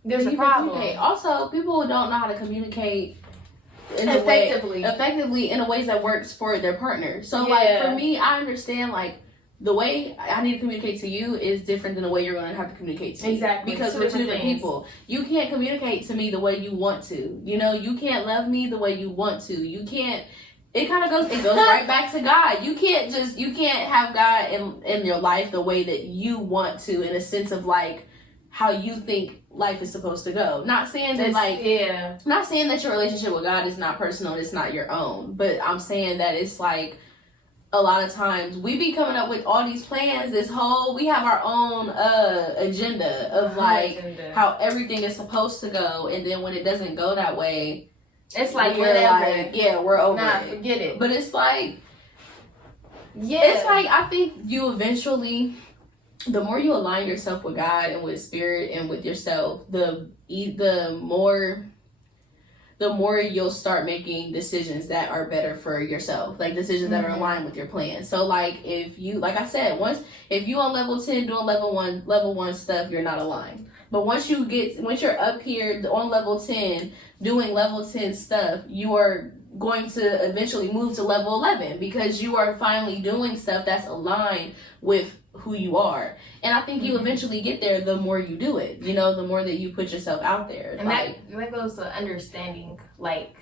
there's a problem. Also, people don't know how to communicate effectively in a ways that works for their partner. So, like, for me, I understand, like, the way I need to communicate to you is different than the way you're going to have to communicate to me. Exactly. Because we're two different people. You can't communicate to me the way you want to. You know, you can't love me the way you want to. You can't. It goes right back to God. You can't have God in your life the way that you want to, in a sense of like how you think life is supposed to go. Not saying that not saying that your relationship with God is not personal, it's not your own. But I'm saying that it's like a lot of times we be coming up with all these plans, we have our own agenda of how everything is supposed to go, and then when it doesn't go that way, it's like whatever. We're over it. Forget it. But it's like, it's like I think you eventually, the more you align yourself with God and with Spirit and with yourself, the more you'll start making decisions that are better for yourself, like decisions that are aligned with your plan. So like if you, like I said, if you on level 10 doing level one stuff, you're not aligned. But once you're up here on level 10 doing level 10 stuff, you are going to eventually move to level 11 because you are finally doing stuff that's aligned with who you are. And I think you eventually get there the more you do it, you know, the more that you put yourself out there. And that goes to understanding. Like,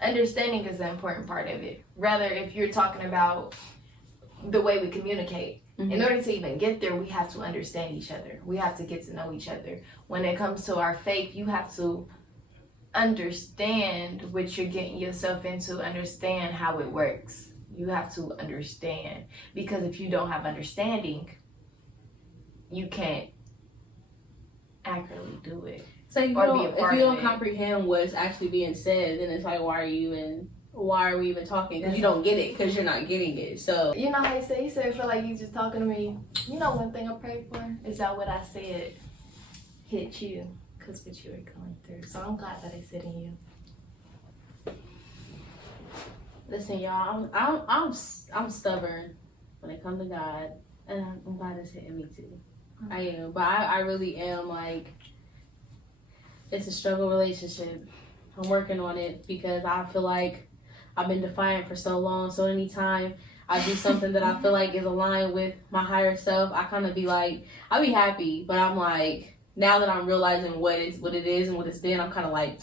understanding is an important part of it. Rather, if you're talking about the way we communicate, in order to even get there, we have to understand each other. We have to get to know each other. When it comes to our faith, you have to understand what you're getting yourself into, understand how it works. You have to understand, because if you don't have understanding, you can't accurately do it. So if you don't comprehend what's actually being said, then it's like, why are we even talking? Because you don't get it, because you're not getting it. So you know how he said, I feel like you just talking to me. You know, one thing I prayed for is that what I said hit you, because what you were going through. So I'm glad that it's hitting you. Listen, y'all, I'm stubborn when it comes to God, and I'm glad it's hitting me too. I am, but I really am. Like, it's a struggle relationship. I'm working on it because I feel like I've been defiant for so long. So anytime I do something that I feel like is aligned with my higher self, I kind of be like, I'll be happy, but I'm like, now that I'm realizing what it is and what it's been, I'm kind of like,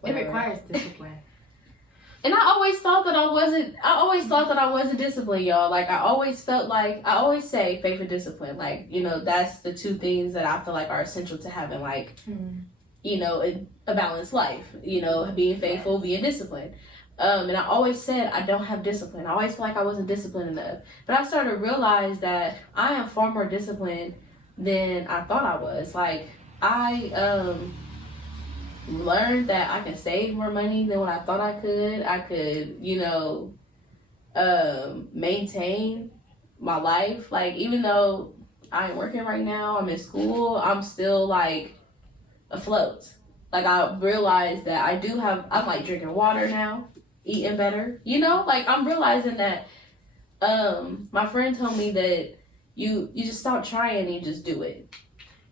whatever. It requires discipline. And I always thought that I wasn't disciplined, y'all. Like, I always say faith and discipline. Like, you know, that's the two things that I feel like are essential to having, like, you know, a balanced life. You know, being faithful, being disciplined. And I always said I don't have discipline. I always feel like I wasn't disciplined enough. But I started to realize that I am far more disciplined than I thought I was. Like, I learned that I can save more money than what I thought I could. I could, you know, maintain my life. Like, even though I ain't working right now, I'm in school, I'm still like afloat. Like, I realized that I'm like drinking water now, eating better, you know? Like, I'm realizing that my friend told me that you just stop trying and you just do it.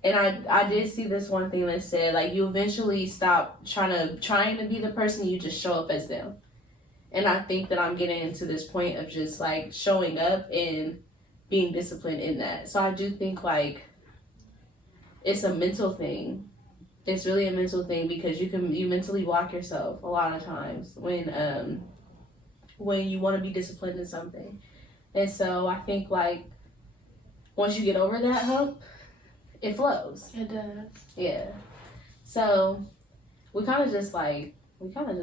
And I did see this one thing that said, like, you eventually stop trying to be the person, you just show up as them. And I think that I'm getting into this point of just, like, showing up and being disciplined in that. So I do think, like, it's a mental thing. It's really a mental thing, because you mentally block yourself a lot of times when you want to be disciplined in something. And so I think, like, once you get over that hump, it flows. It does. Yeah. So we kind of just like we went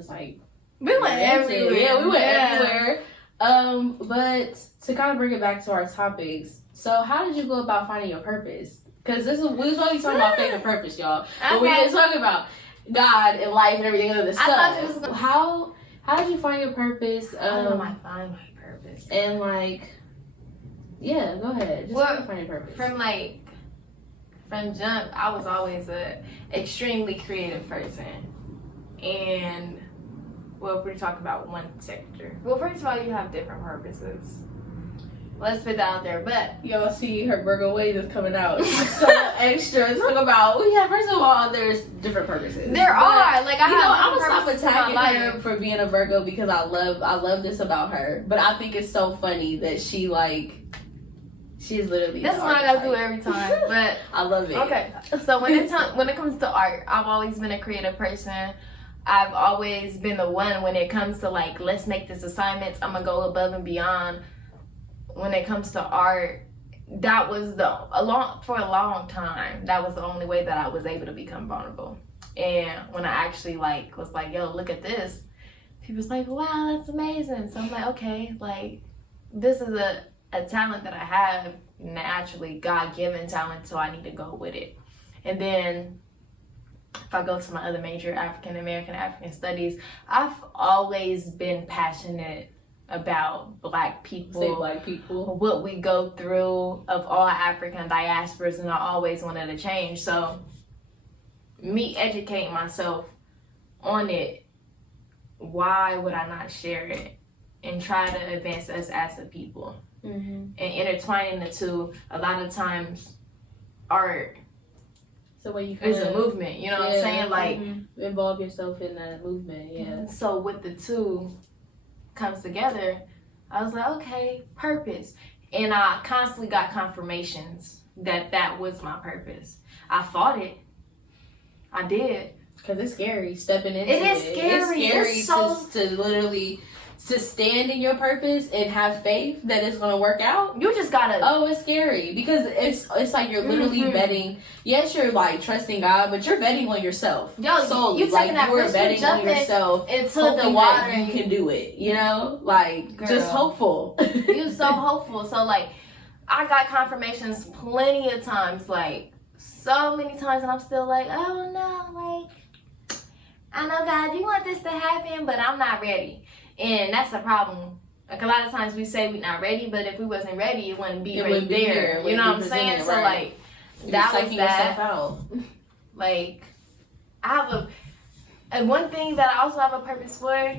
everywhere. Yeah, we went everywhere. But to kind of bring it back to our topics, so how did you go about finding your purpose? Because we was only talking about faith and purpose, y'all. But we didn't talk about God and life and everything other stuff. How did you find your purpose? How did I find my purpose? And like, yeah, go ahead. Just find your purpose. From jump, I was always a extremely creative person. And, well, if we're talking about one sector. Well, first of all, you have different purposes. Let's put that out there. But y'all see her Virgo wave is coming out. So extra. Talk about, first of all, there's different purposes. There are. Like, I'm gonna stop attacking her for being a Virgo, because I love this about her. But I think it's so funny that she, like, She's literally. This is what I gotta do every time, but I love it. Okay, so when it comes to art, I've always been a creative person. I've always been the one when it comes to like, let's make this assignments. I'm gonna go above and beyond. When it comes to art, that was for a long time. That was the only way that I was able to become vulnerable. And when I actually like was like, yo, look at this. People was like, wow, that's amazing. So I'm like, okay, like this is a talent that I have, naturally God-given talent, so I need to go with it. And then if I go to my other major, African Studies, I've always been passionate about Black people. Say Black people. What we go through of all African diasporas, and I always wanted to change. So me educating myself on it, why would I not share it and try to advance us as a people? Mm-hmm. And intertwining the two, a lot of times art is a movement, you know what I'm saying? Like, involve yourself in that movement, yeah. So with the two comes together, I was like, okay, purpose. And I constantly got confirmations that was my purpose. I fought it. I did. Because it's scary stepping into it. It is scary. It's scary to literally to stand in your purpose and have faith that it's going to work out. You just gotta. Oh, it's scary because it's like you're literally betting. Yes, you're like trusting God, but you're betting on yourself. Yo, so you like taking that you're risk, betting on yourself into the water. You can do it. You know, like girl, just hopeful. You're so hopeful. So like, I got confirmations plenty of times, like so many times, and I'm still like, oh no, like I know God, you want this to happen, but I'm not ready. And that's the problem. Like a lot of times we say we're not ready, but if we wasn't ready, it wouldn't be right there. You know what I'm saying? Right. So like, that was that. Out. Like, I have and one thing that I also have a purpose for,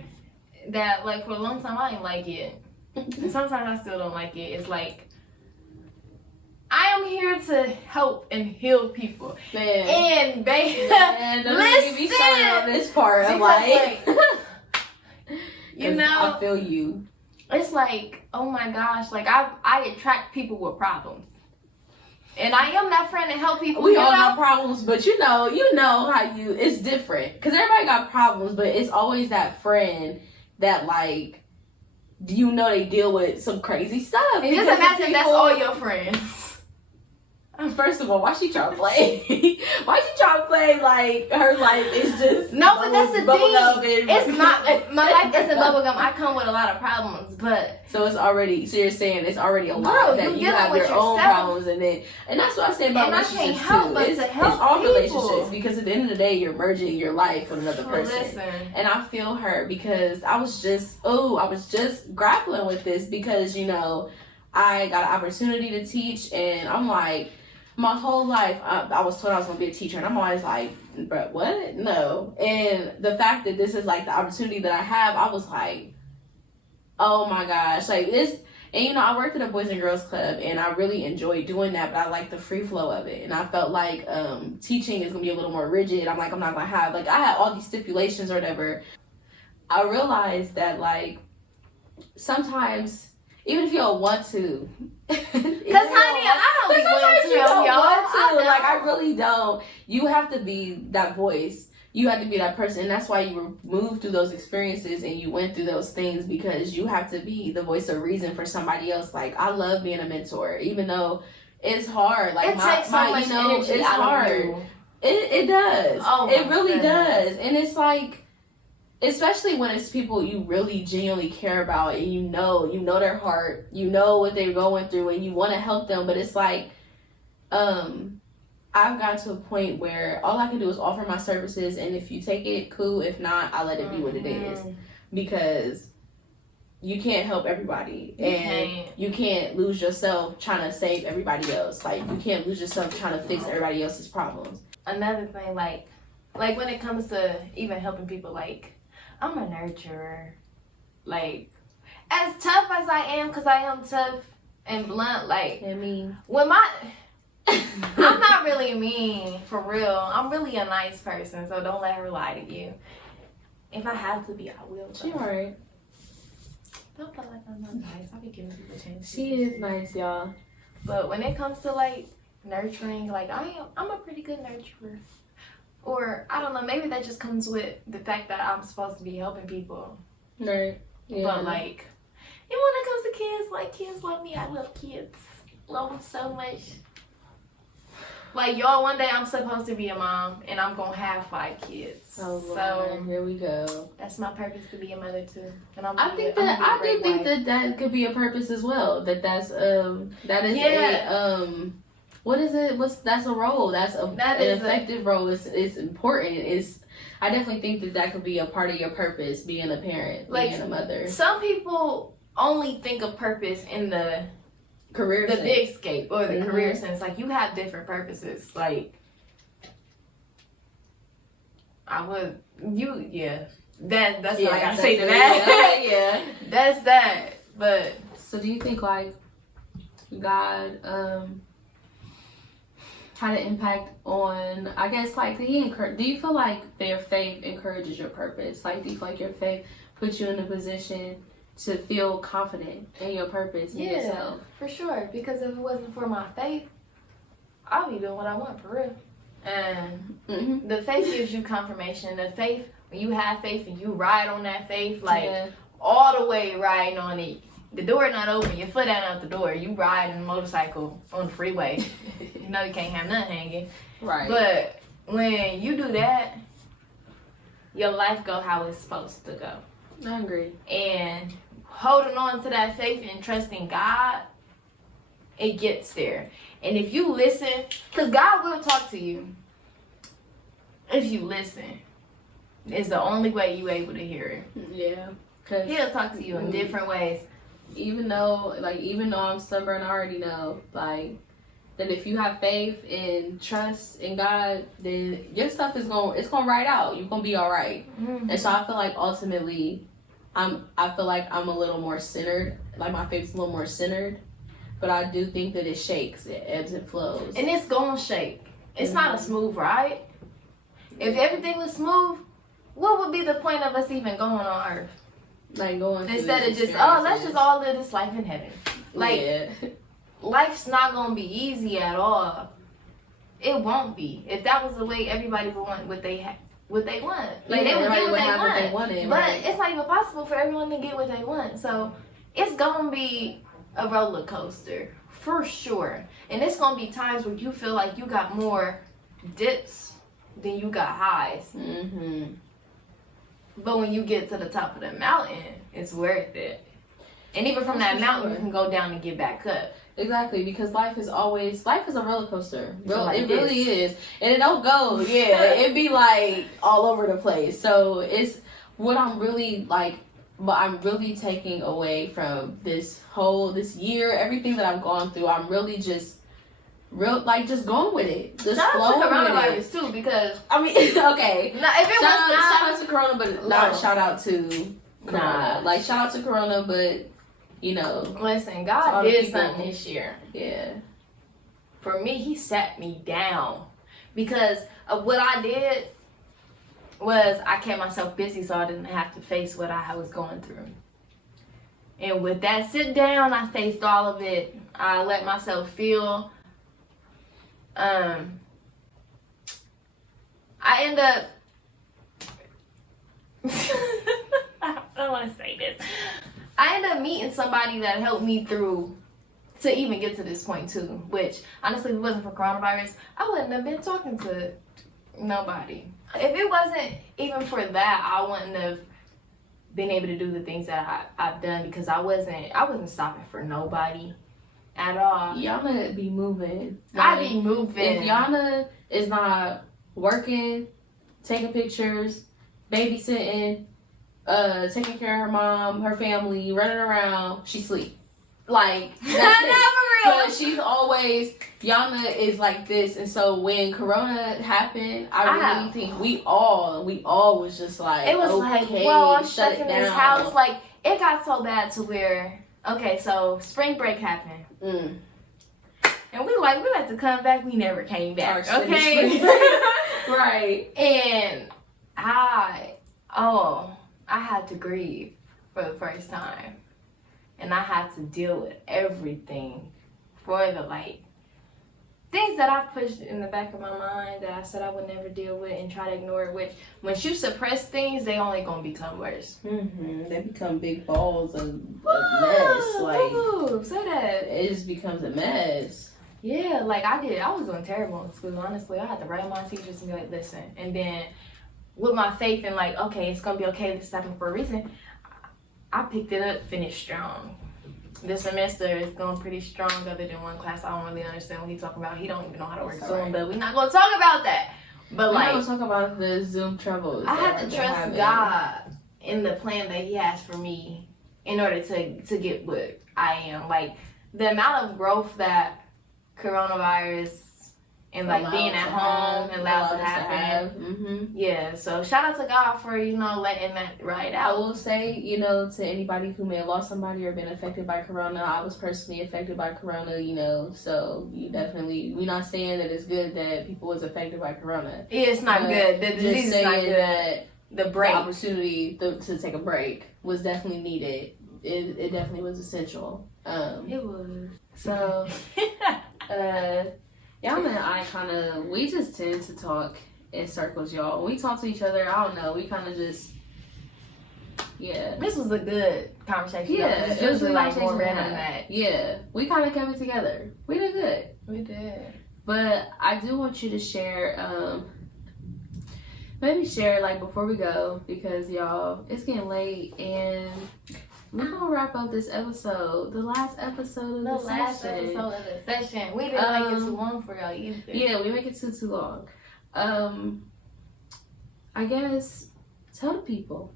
that like for a long time I didn't like it. And sometimes I still don't like it. It's like, I am here to help and heal people. Man. And baby, listen. Be showing on this part. I'm like you know, I feel you. It's like, oh my gosh, like I attract people with problems, and I am that friend to help people. We all got problems, but you know how it's different because everybody got problems, but it's always that friend that like, you know, they deal with some crazy stuff. And just imagine that's all your friends. First of all, why she trying to play? Why she trying to play like her life is just no? But that's the thing. It's not my life isn't bubblegum. I come with a lot of problems, but so it's already. So you're saying it's already a lot that you have your own problems, and that's what I say about relationships too. It's all relationships because at the end of the day, you're merging your life with another person. Listen. And I feel her because I was just grappling with this because you know I got an opportunity to teach, and I'm like. My whole life, I was told I was going to be a teacher, and I'm always like, but what? No. And the fact that this is, like, the opportunity that I have, I was like, oh, my gosh. Like, this, and, you know, I worked at a Boys and Girls Club, and I really enjoyed doing that, but I like the free flow of it. And I felt like teaching is going to be a little more rigid. I'm like, I'm not going to have, like, I had all these stipulations or whatever. I realized that, like, sometimes, even if you don't want to, because honey, I don't want to. You don't want to. Like, I really don't. You have to be that voice. You have to be that person. And that's why you moved through those experiences and you went through those things, because you have to be the voice of reason for somebody else. Like, I love being a mentor, even though it's hard. Like, it takes so much energy. It's hard. It does. Oh, it really does. And it's like, especially when it's people you really genuinely care about, and you know their heart, you know what they're going through, and you want to help them. But it's like, I've gotten to a point where all I can do is offer my services, and if you take it, cool. If not, I let it be what it is, because you can't help everybody, and you can't lose yourself trying to save everybody else. Like, you can't lose yourself trying to fix everybody else's problems. Another thing, like when it comes to even helping people, like, I'm a nurturer. Like, as tough as I am, because I am tough and blunt, like, I mean, when I'm not really mean, for real. I'm really a nice person, so don't let her lie to you. If I have to be, I will. She alright. Don't feel like I'm not nice. I'll be giving people chances. She is nice, y'all. But when it comes to like nurturing, like I'm a pretty good nurturer. Or I don't know, maybe that just comes with the fact that I'm supposed to be helping people. Right. Yeah. But like, and when it comes to kids, like kids love me. I love kids. Love them so much. Like y'all, one day I'm supposed to be a mom, and I'm gonna have 5 kids. Oh Lord, so here we go. That's my purpose, to be a mother too. And I think that could be a purpose as well. That's what is it? That's a role. That's an effective role. It's important. I definitely think that could be a part of your purpose, being a parent, like, being a mother. Some people only think of purpose in the career sense. Big scape or the career sense. Like, you have different purposes. Like, that's what I gotta say to that. Yeah. That's that. But so do you think like God had an impact on, I guess, like, do you feel like their faith encourages your purpose? Like, do you feel like your faith puts you in a position to feel confident in your purpose in yourself? For sure. Because if it wasn't for my faith, I'll be doing what I want, for real. And the faith gives you confirmation. The faith, when you have faith and you ride on that faith, like, all the way riding on it. The door not open, your foot out the door. You riding a motorcycle on the freeway. You know you can't have nothing hanging. Right. But when you do that, your life go how it's supposed to go. I agree. And holding on to that faith and trusting God, it gets there. And if you listen, because God will talk to you. If you listen, it's the only way you're able to hear it. Yeah. He'll talk to you in different ways. Even though I'm stubborn, I already know, like, that if you have faith and trust in God, then your stuff it's gonna ride out. You're gonna be all right. And so I feel like ultimately, I feel like I'm a little more centered. Like, my faith's a little more centered, but I do think that it shakes, it ebbs and flows, and it's gonna shake. It's not a smooth ride. If everything was smooth, what would be the point of us even going on Earth? Like, going instead of just, let's just all live this life in heaven. Like, life's not gonna be easy at all. It won't be. If that was the way everybody would want what they want, like, they would get what they want. But it's not even possible for everyone to get what they want. So it's gonna be a roller coaster for sure. And it's gonna be times where you feel like you got more dips than you got highs. But when you get to the top of the mountain, it's worth it. And even from that mountain, you can go down and get back up. Exactly, because life is a roller coaster. It really is. And it don't go, it be like all over the place. So it's what I'm really like, but I'm really taking away from this year, everything that I've gone through. I'm really just going with it. Just flowing with it. Shout out to coronavirus too, because I mean, okay. Shout out to Corona, but not shout out to Corona. Like, shout out to Corona, but you know. Listen, God did something this year. Yeah. For me, He sat me down because of what I did was I kept myself busy so I didn't have to face what I was going through. And with that sit down, I faced all of it. I let myself feel. I end up I don't want to say this. I ended up meeting somebody that helped me through to even get to this point too, which honestly, if it wasn't for coronavirus, I wouldn't have been talking to nobody. If it wasn't even for that, I wouldn't have been able to do the things that I've done, because I wasn't stopping for nobody at all. Iyana be moving. I be moving. If Iyana is not working, taking pictures, babysitting, taking care of her mom, her family, running around, she sleep. Like, that's it. But she's always, Iyana is like this. And so when Corona happened, I really think we all was just like, it was okay, like, well, I'm stuck in this house. Like, it got so bad to where, okay, so spring break happened. And we like to come back. We never came back. Okay. Right. And I had to grieve for the first time. And I had to deal with everything for the things that I've pushed in the back of my mind that I said I would never deal with and try to ignore, which once you suppress things, they only gonna become worse. They become big balls of mess. Say that. It just becomes a mess. Yeah, I was doing terrible in school, honestly. I had to write my teachers and be like, listen. And then with my faith in okay, it's gonna be okay, this happened for a reason, I picked it up, finished strong. This semester is going pretty strong, other than one class. I don't really understand what he's talking about. He don't even know how to work Zoom, but we're not going to talk about that. But we're not going to talk about the Zoom troubles. I had to trust God in the plan that he has for me in order to get what I am. The amount of growth that coronavirus and being at home allows it to happen. Yeah, so shout out to God for letting that ride out. I will say, to anybody who may have lost somebody or been affected by corona, I was personally affected by corona, so you definitely, we're not saying that it's good that people was affected by corona. Yeah, it's not good. The disease is not good. That the break, the opportunity to take a break was definitely needed. It definitely was essential. It was. So, Iyana and I we just tend to talk in circles, y'all. When we talk to each other, I don't know, we kind of just, yeah. This was a good conversation. Yeah, it was really more random than that. Yeah, we kind of kept it together. We did good. We did. But I do want you to share, maybe share before we go, because y'all, it's getting late and we're gonna wrap up this episode, the last episode of the session. We didn't make it too long for y'all either. Yeah, we make it too long. I guess tell the people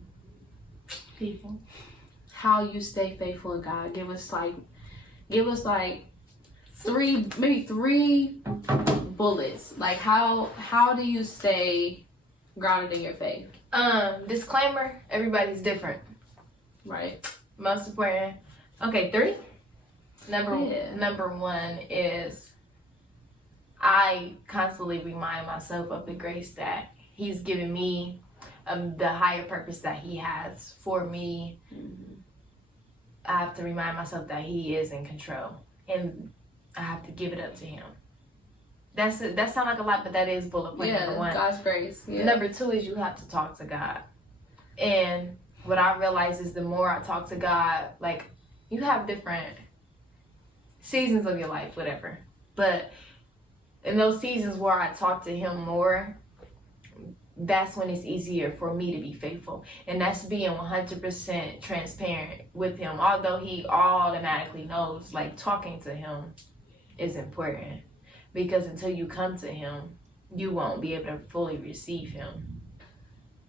how you stay faithful in God. Give us three bullets. How do you stay grounded in your faith? Disclaimer: everybody's different. Right. Most important. Okay, 3. Number 1 is I constantly remind myself of the grace that he's given me, the higher purpose that he has for me. I have to remind myself that he is in control, and I have to give it up to him. That sounds like a lot, but that is bullet point number 1. God's grace. Yeah. Number 2 is you have to talk to God. And what I realize is the more I talk to God, you have different seasons of your life, whatever. But in those seasons where I talk to him more, that's when it's easier for me to be faithful. And that's being 100% transparent with him. Although he automatically knows, talking to him is important. Because until you come to him, you won't be able to fully receive him.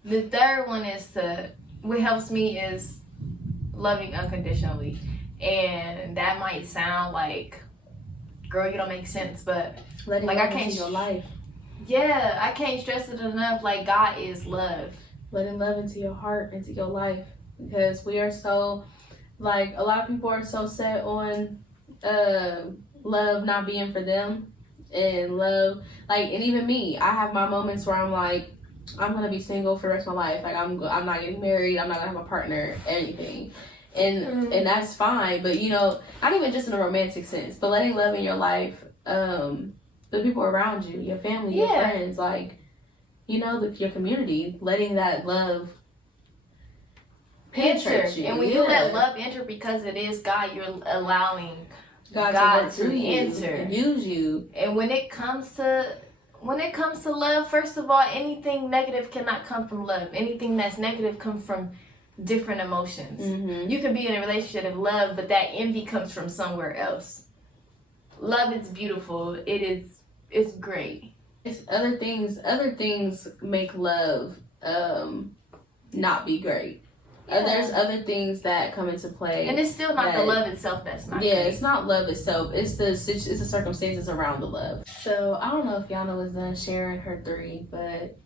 The third one is what helps me is loving unconditionally. And that might sound girl, you don't make sense, but letting I can't into your life. Yeah, I can't stress it enough. God is love. Letting love into your heart, into your life. Because we are so, a lot of people are so set on love not being for them. And love, and even me, I have my moments where I'm I'm gonna be single for the rest of my life. I'm not getting married. I'm not gonna have a partner, anything, and that's fine. But not even just in a romantic sense, but letting love in your life, the people around you, your family, your friends, your community, letting that love penetrate you. And when you let love enter, because it is God, you're allowing God to enter and use you. And when it comes to love, first of all, anything negative cannot come from love. Anything that's negative comes from different emotions. You can be in a relationship of love, but that envy comes from somewhere else. Love is beautiful. It's great. It's other things make love not be great. There's other things that come into play, and it's still not the love itself that's not. Yeah, great. It's not love itself. It's the circumstances around the love. So I don't know if Iyana was done sharing her 3, but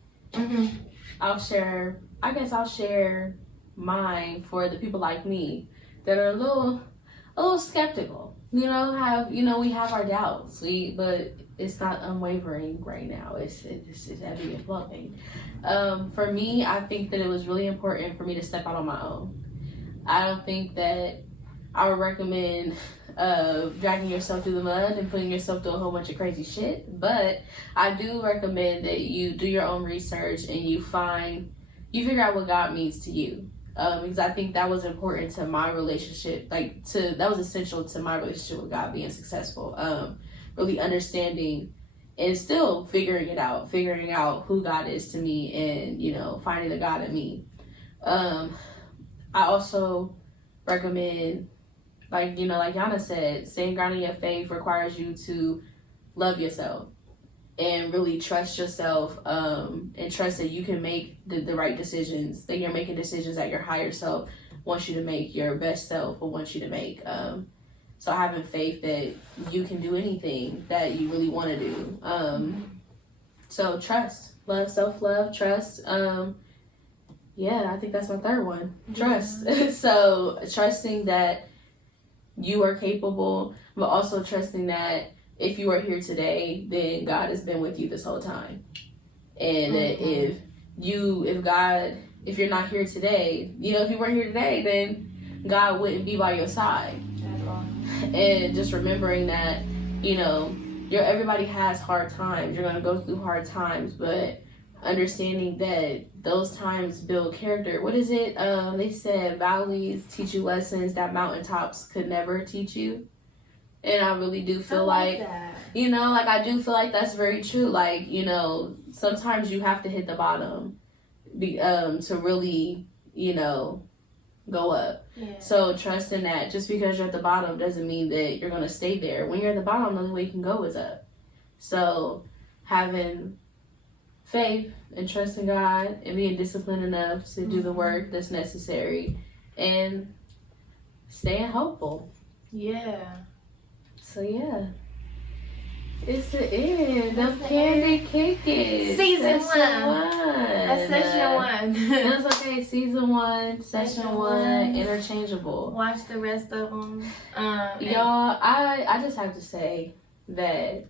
I'll share. I guess I'll share mine for the people like me that are a little skeptical. We have our doubts. But it's not unwavering right now. It's heavy and flowing. For me, I think that it was really important for me to step out on my own. I don't think that I would recommend dragging yourself through the mud and putting yourself through a whole bunch of crazy shit. But I do recommend that you do your own research and you figure out what God means to you. Because I think that was important to my relationship, that was essential to my relationship with God being successful. Really understanding and still figuring out who God is to me and, you know, finding the God in me. I also recommend, like Iyana said, staying grounded in your faith requires you to love yourself and really trust yourself, and trust that you can make the right decisions, that you're making decisions that your higher self wants you to make, your best self will want you to make. So having faith that you can do anything that you really want to do. So trust, love, self-love, trust. Yeah, I think that's my third one. Trust. So trusting that you are capable, but also trusting that if you are here today, then God has been with you this whole time. And that if you're not here today, you know, if you weren't here today, then God wouldn't be by your side. And just remembering that, you know, everybody has hard times. You're going to go through hard times, but understanding that those times build character. What is it? They said valleys teach you lessons that mountaintops could never teach you. And I really do feel like that. You know, like I do feel like that's very true. Like, you know, sometimes you have to hit the bottom to really, you know, go up. Yeah. So trusting that just because you're at the bottom doesn't mean that you're going to stay there. When you're at the bottom, the only way you can go is up. So having faith and trusting God and being disciplined enough to do the work that's necessary and staying hopeful. Yeah. So yeah. It's the end of Candid Kicking. Season 1. That's session 1. That's okay. Season 1, session 1, interchangeable. Watch the rest of them. Y'all, I just have to say that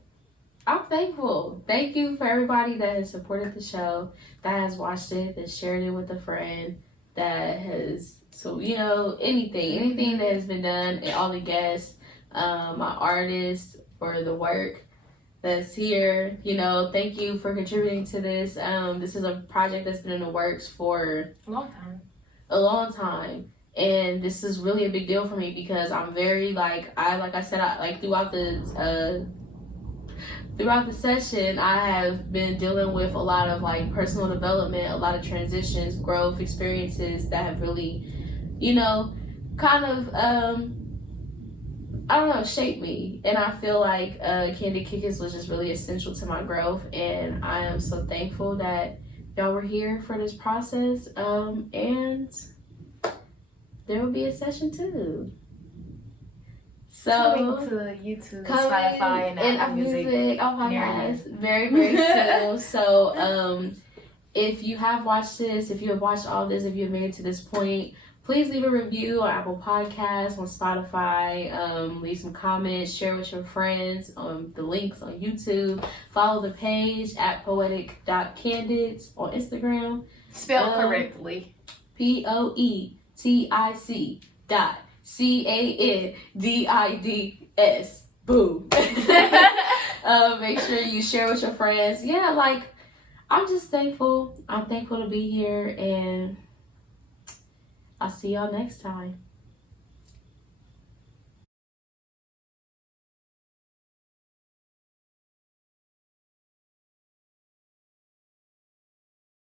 I'm thankful. Thank you for everybody that has supported the show, that has watched it, that shared it with a friend, that has, so, you know, anything that has been done, and all the guests, my artists, for the work that's here. You know, thank you for contributing to this. This is a project that's been in the works for a long time. And this is really a big deal for me because I'm very, like I said, throughout the session, I have been dealing with a lot of like personal development, a lot of transitions, growth, experiences that have really, you know, kind of, I don't know, shaped me. And I feel like Candid Kickers was just really essential to my growth. And I am so thankful that y'all were here for this process. And there will be a session 2. So coming to YouTube, Spotify, and Apple Music. Oh my gosh, very, very soon. So if you have watched this, if you have watched all this, if you have made it to this point, please leave a review on Apple Podcasts, on Spotify. Leave some comments, share with your friends on the links on YouTube. Follow the page at poetic.candid on Instagram. Spelled correctly. POETIC.CANDIDS. Boom. Make sure you share with your friends. Yeah, like, I'm just thankful. I'm thankful to be here, and I'll see y'all next time.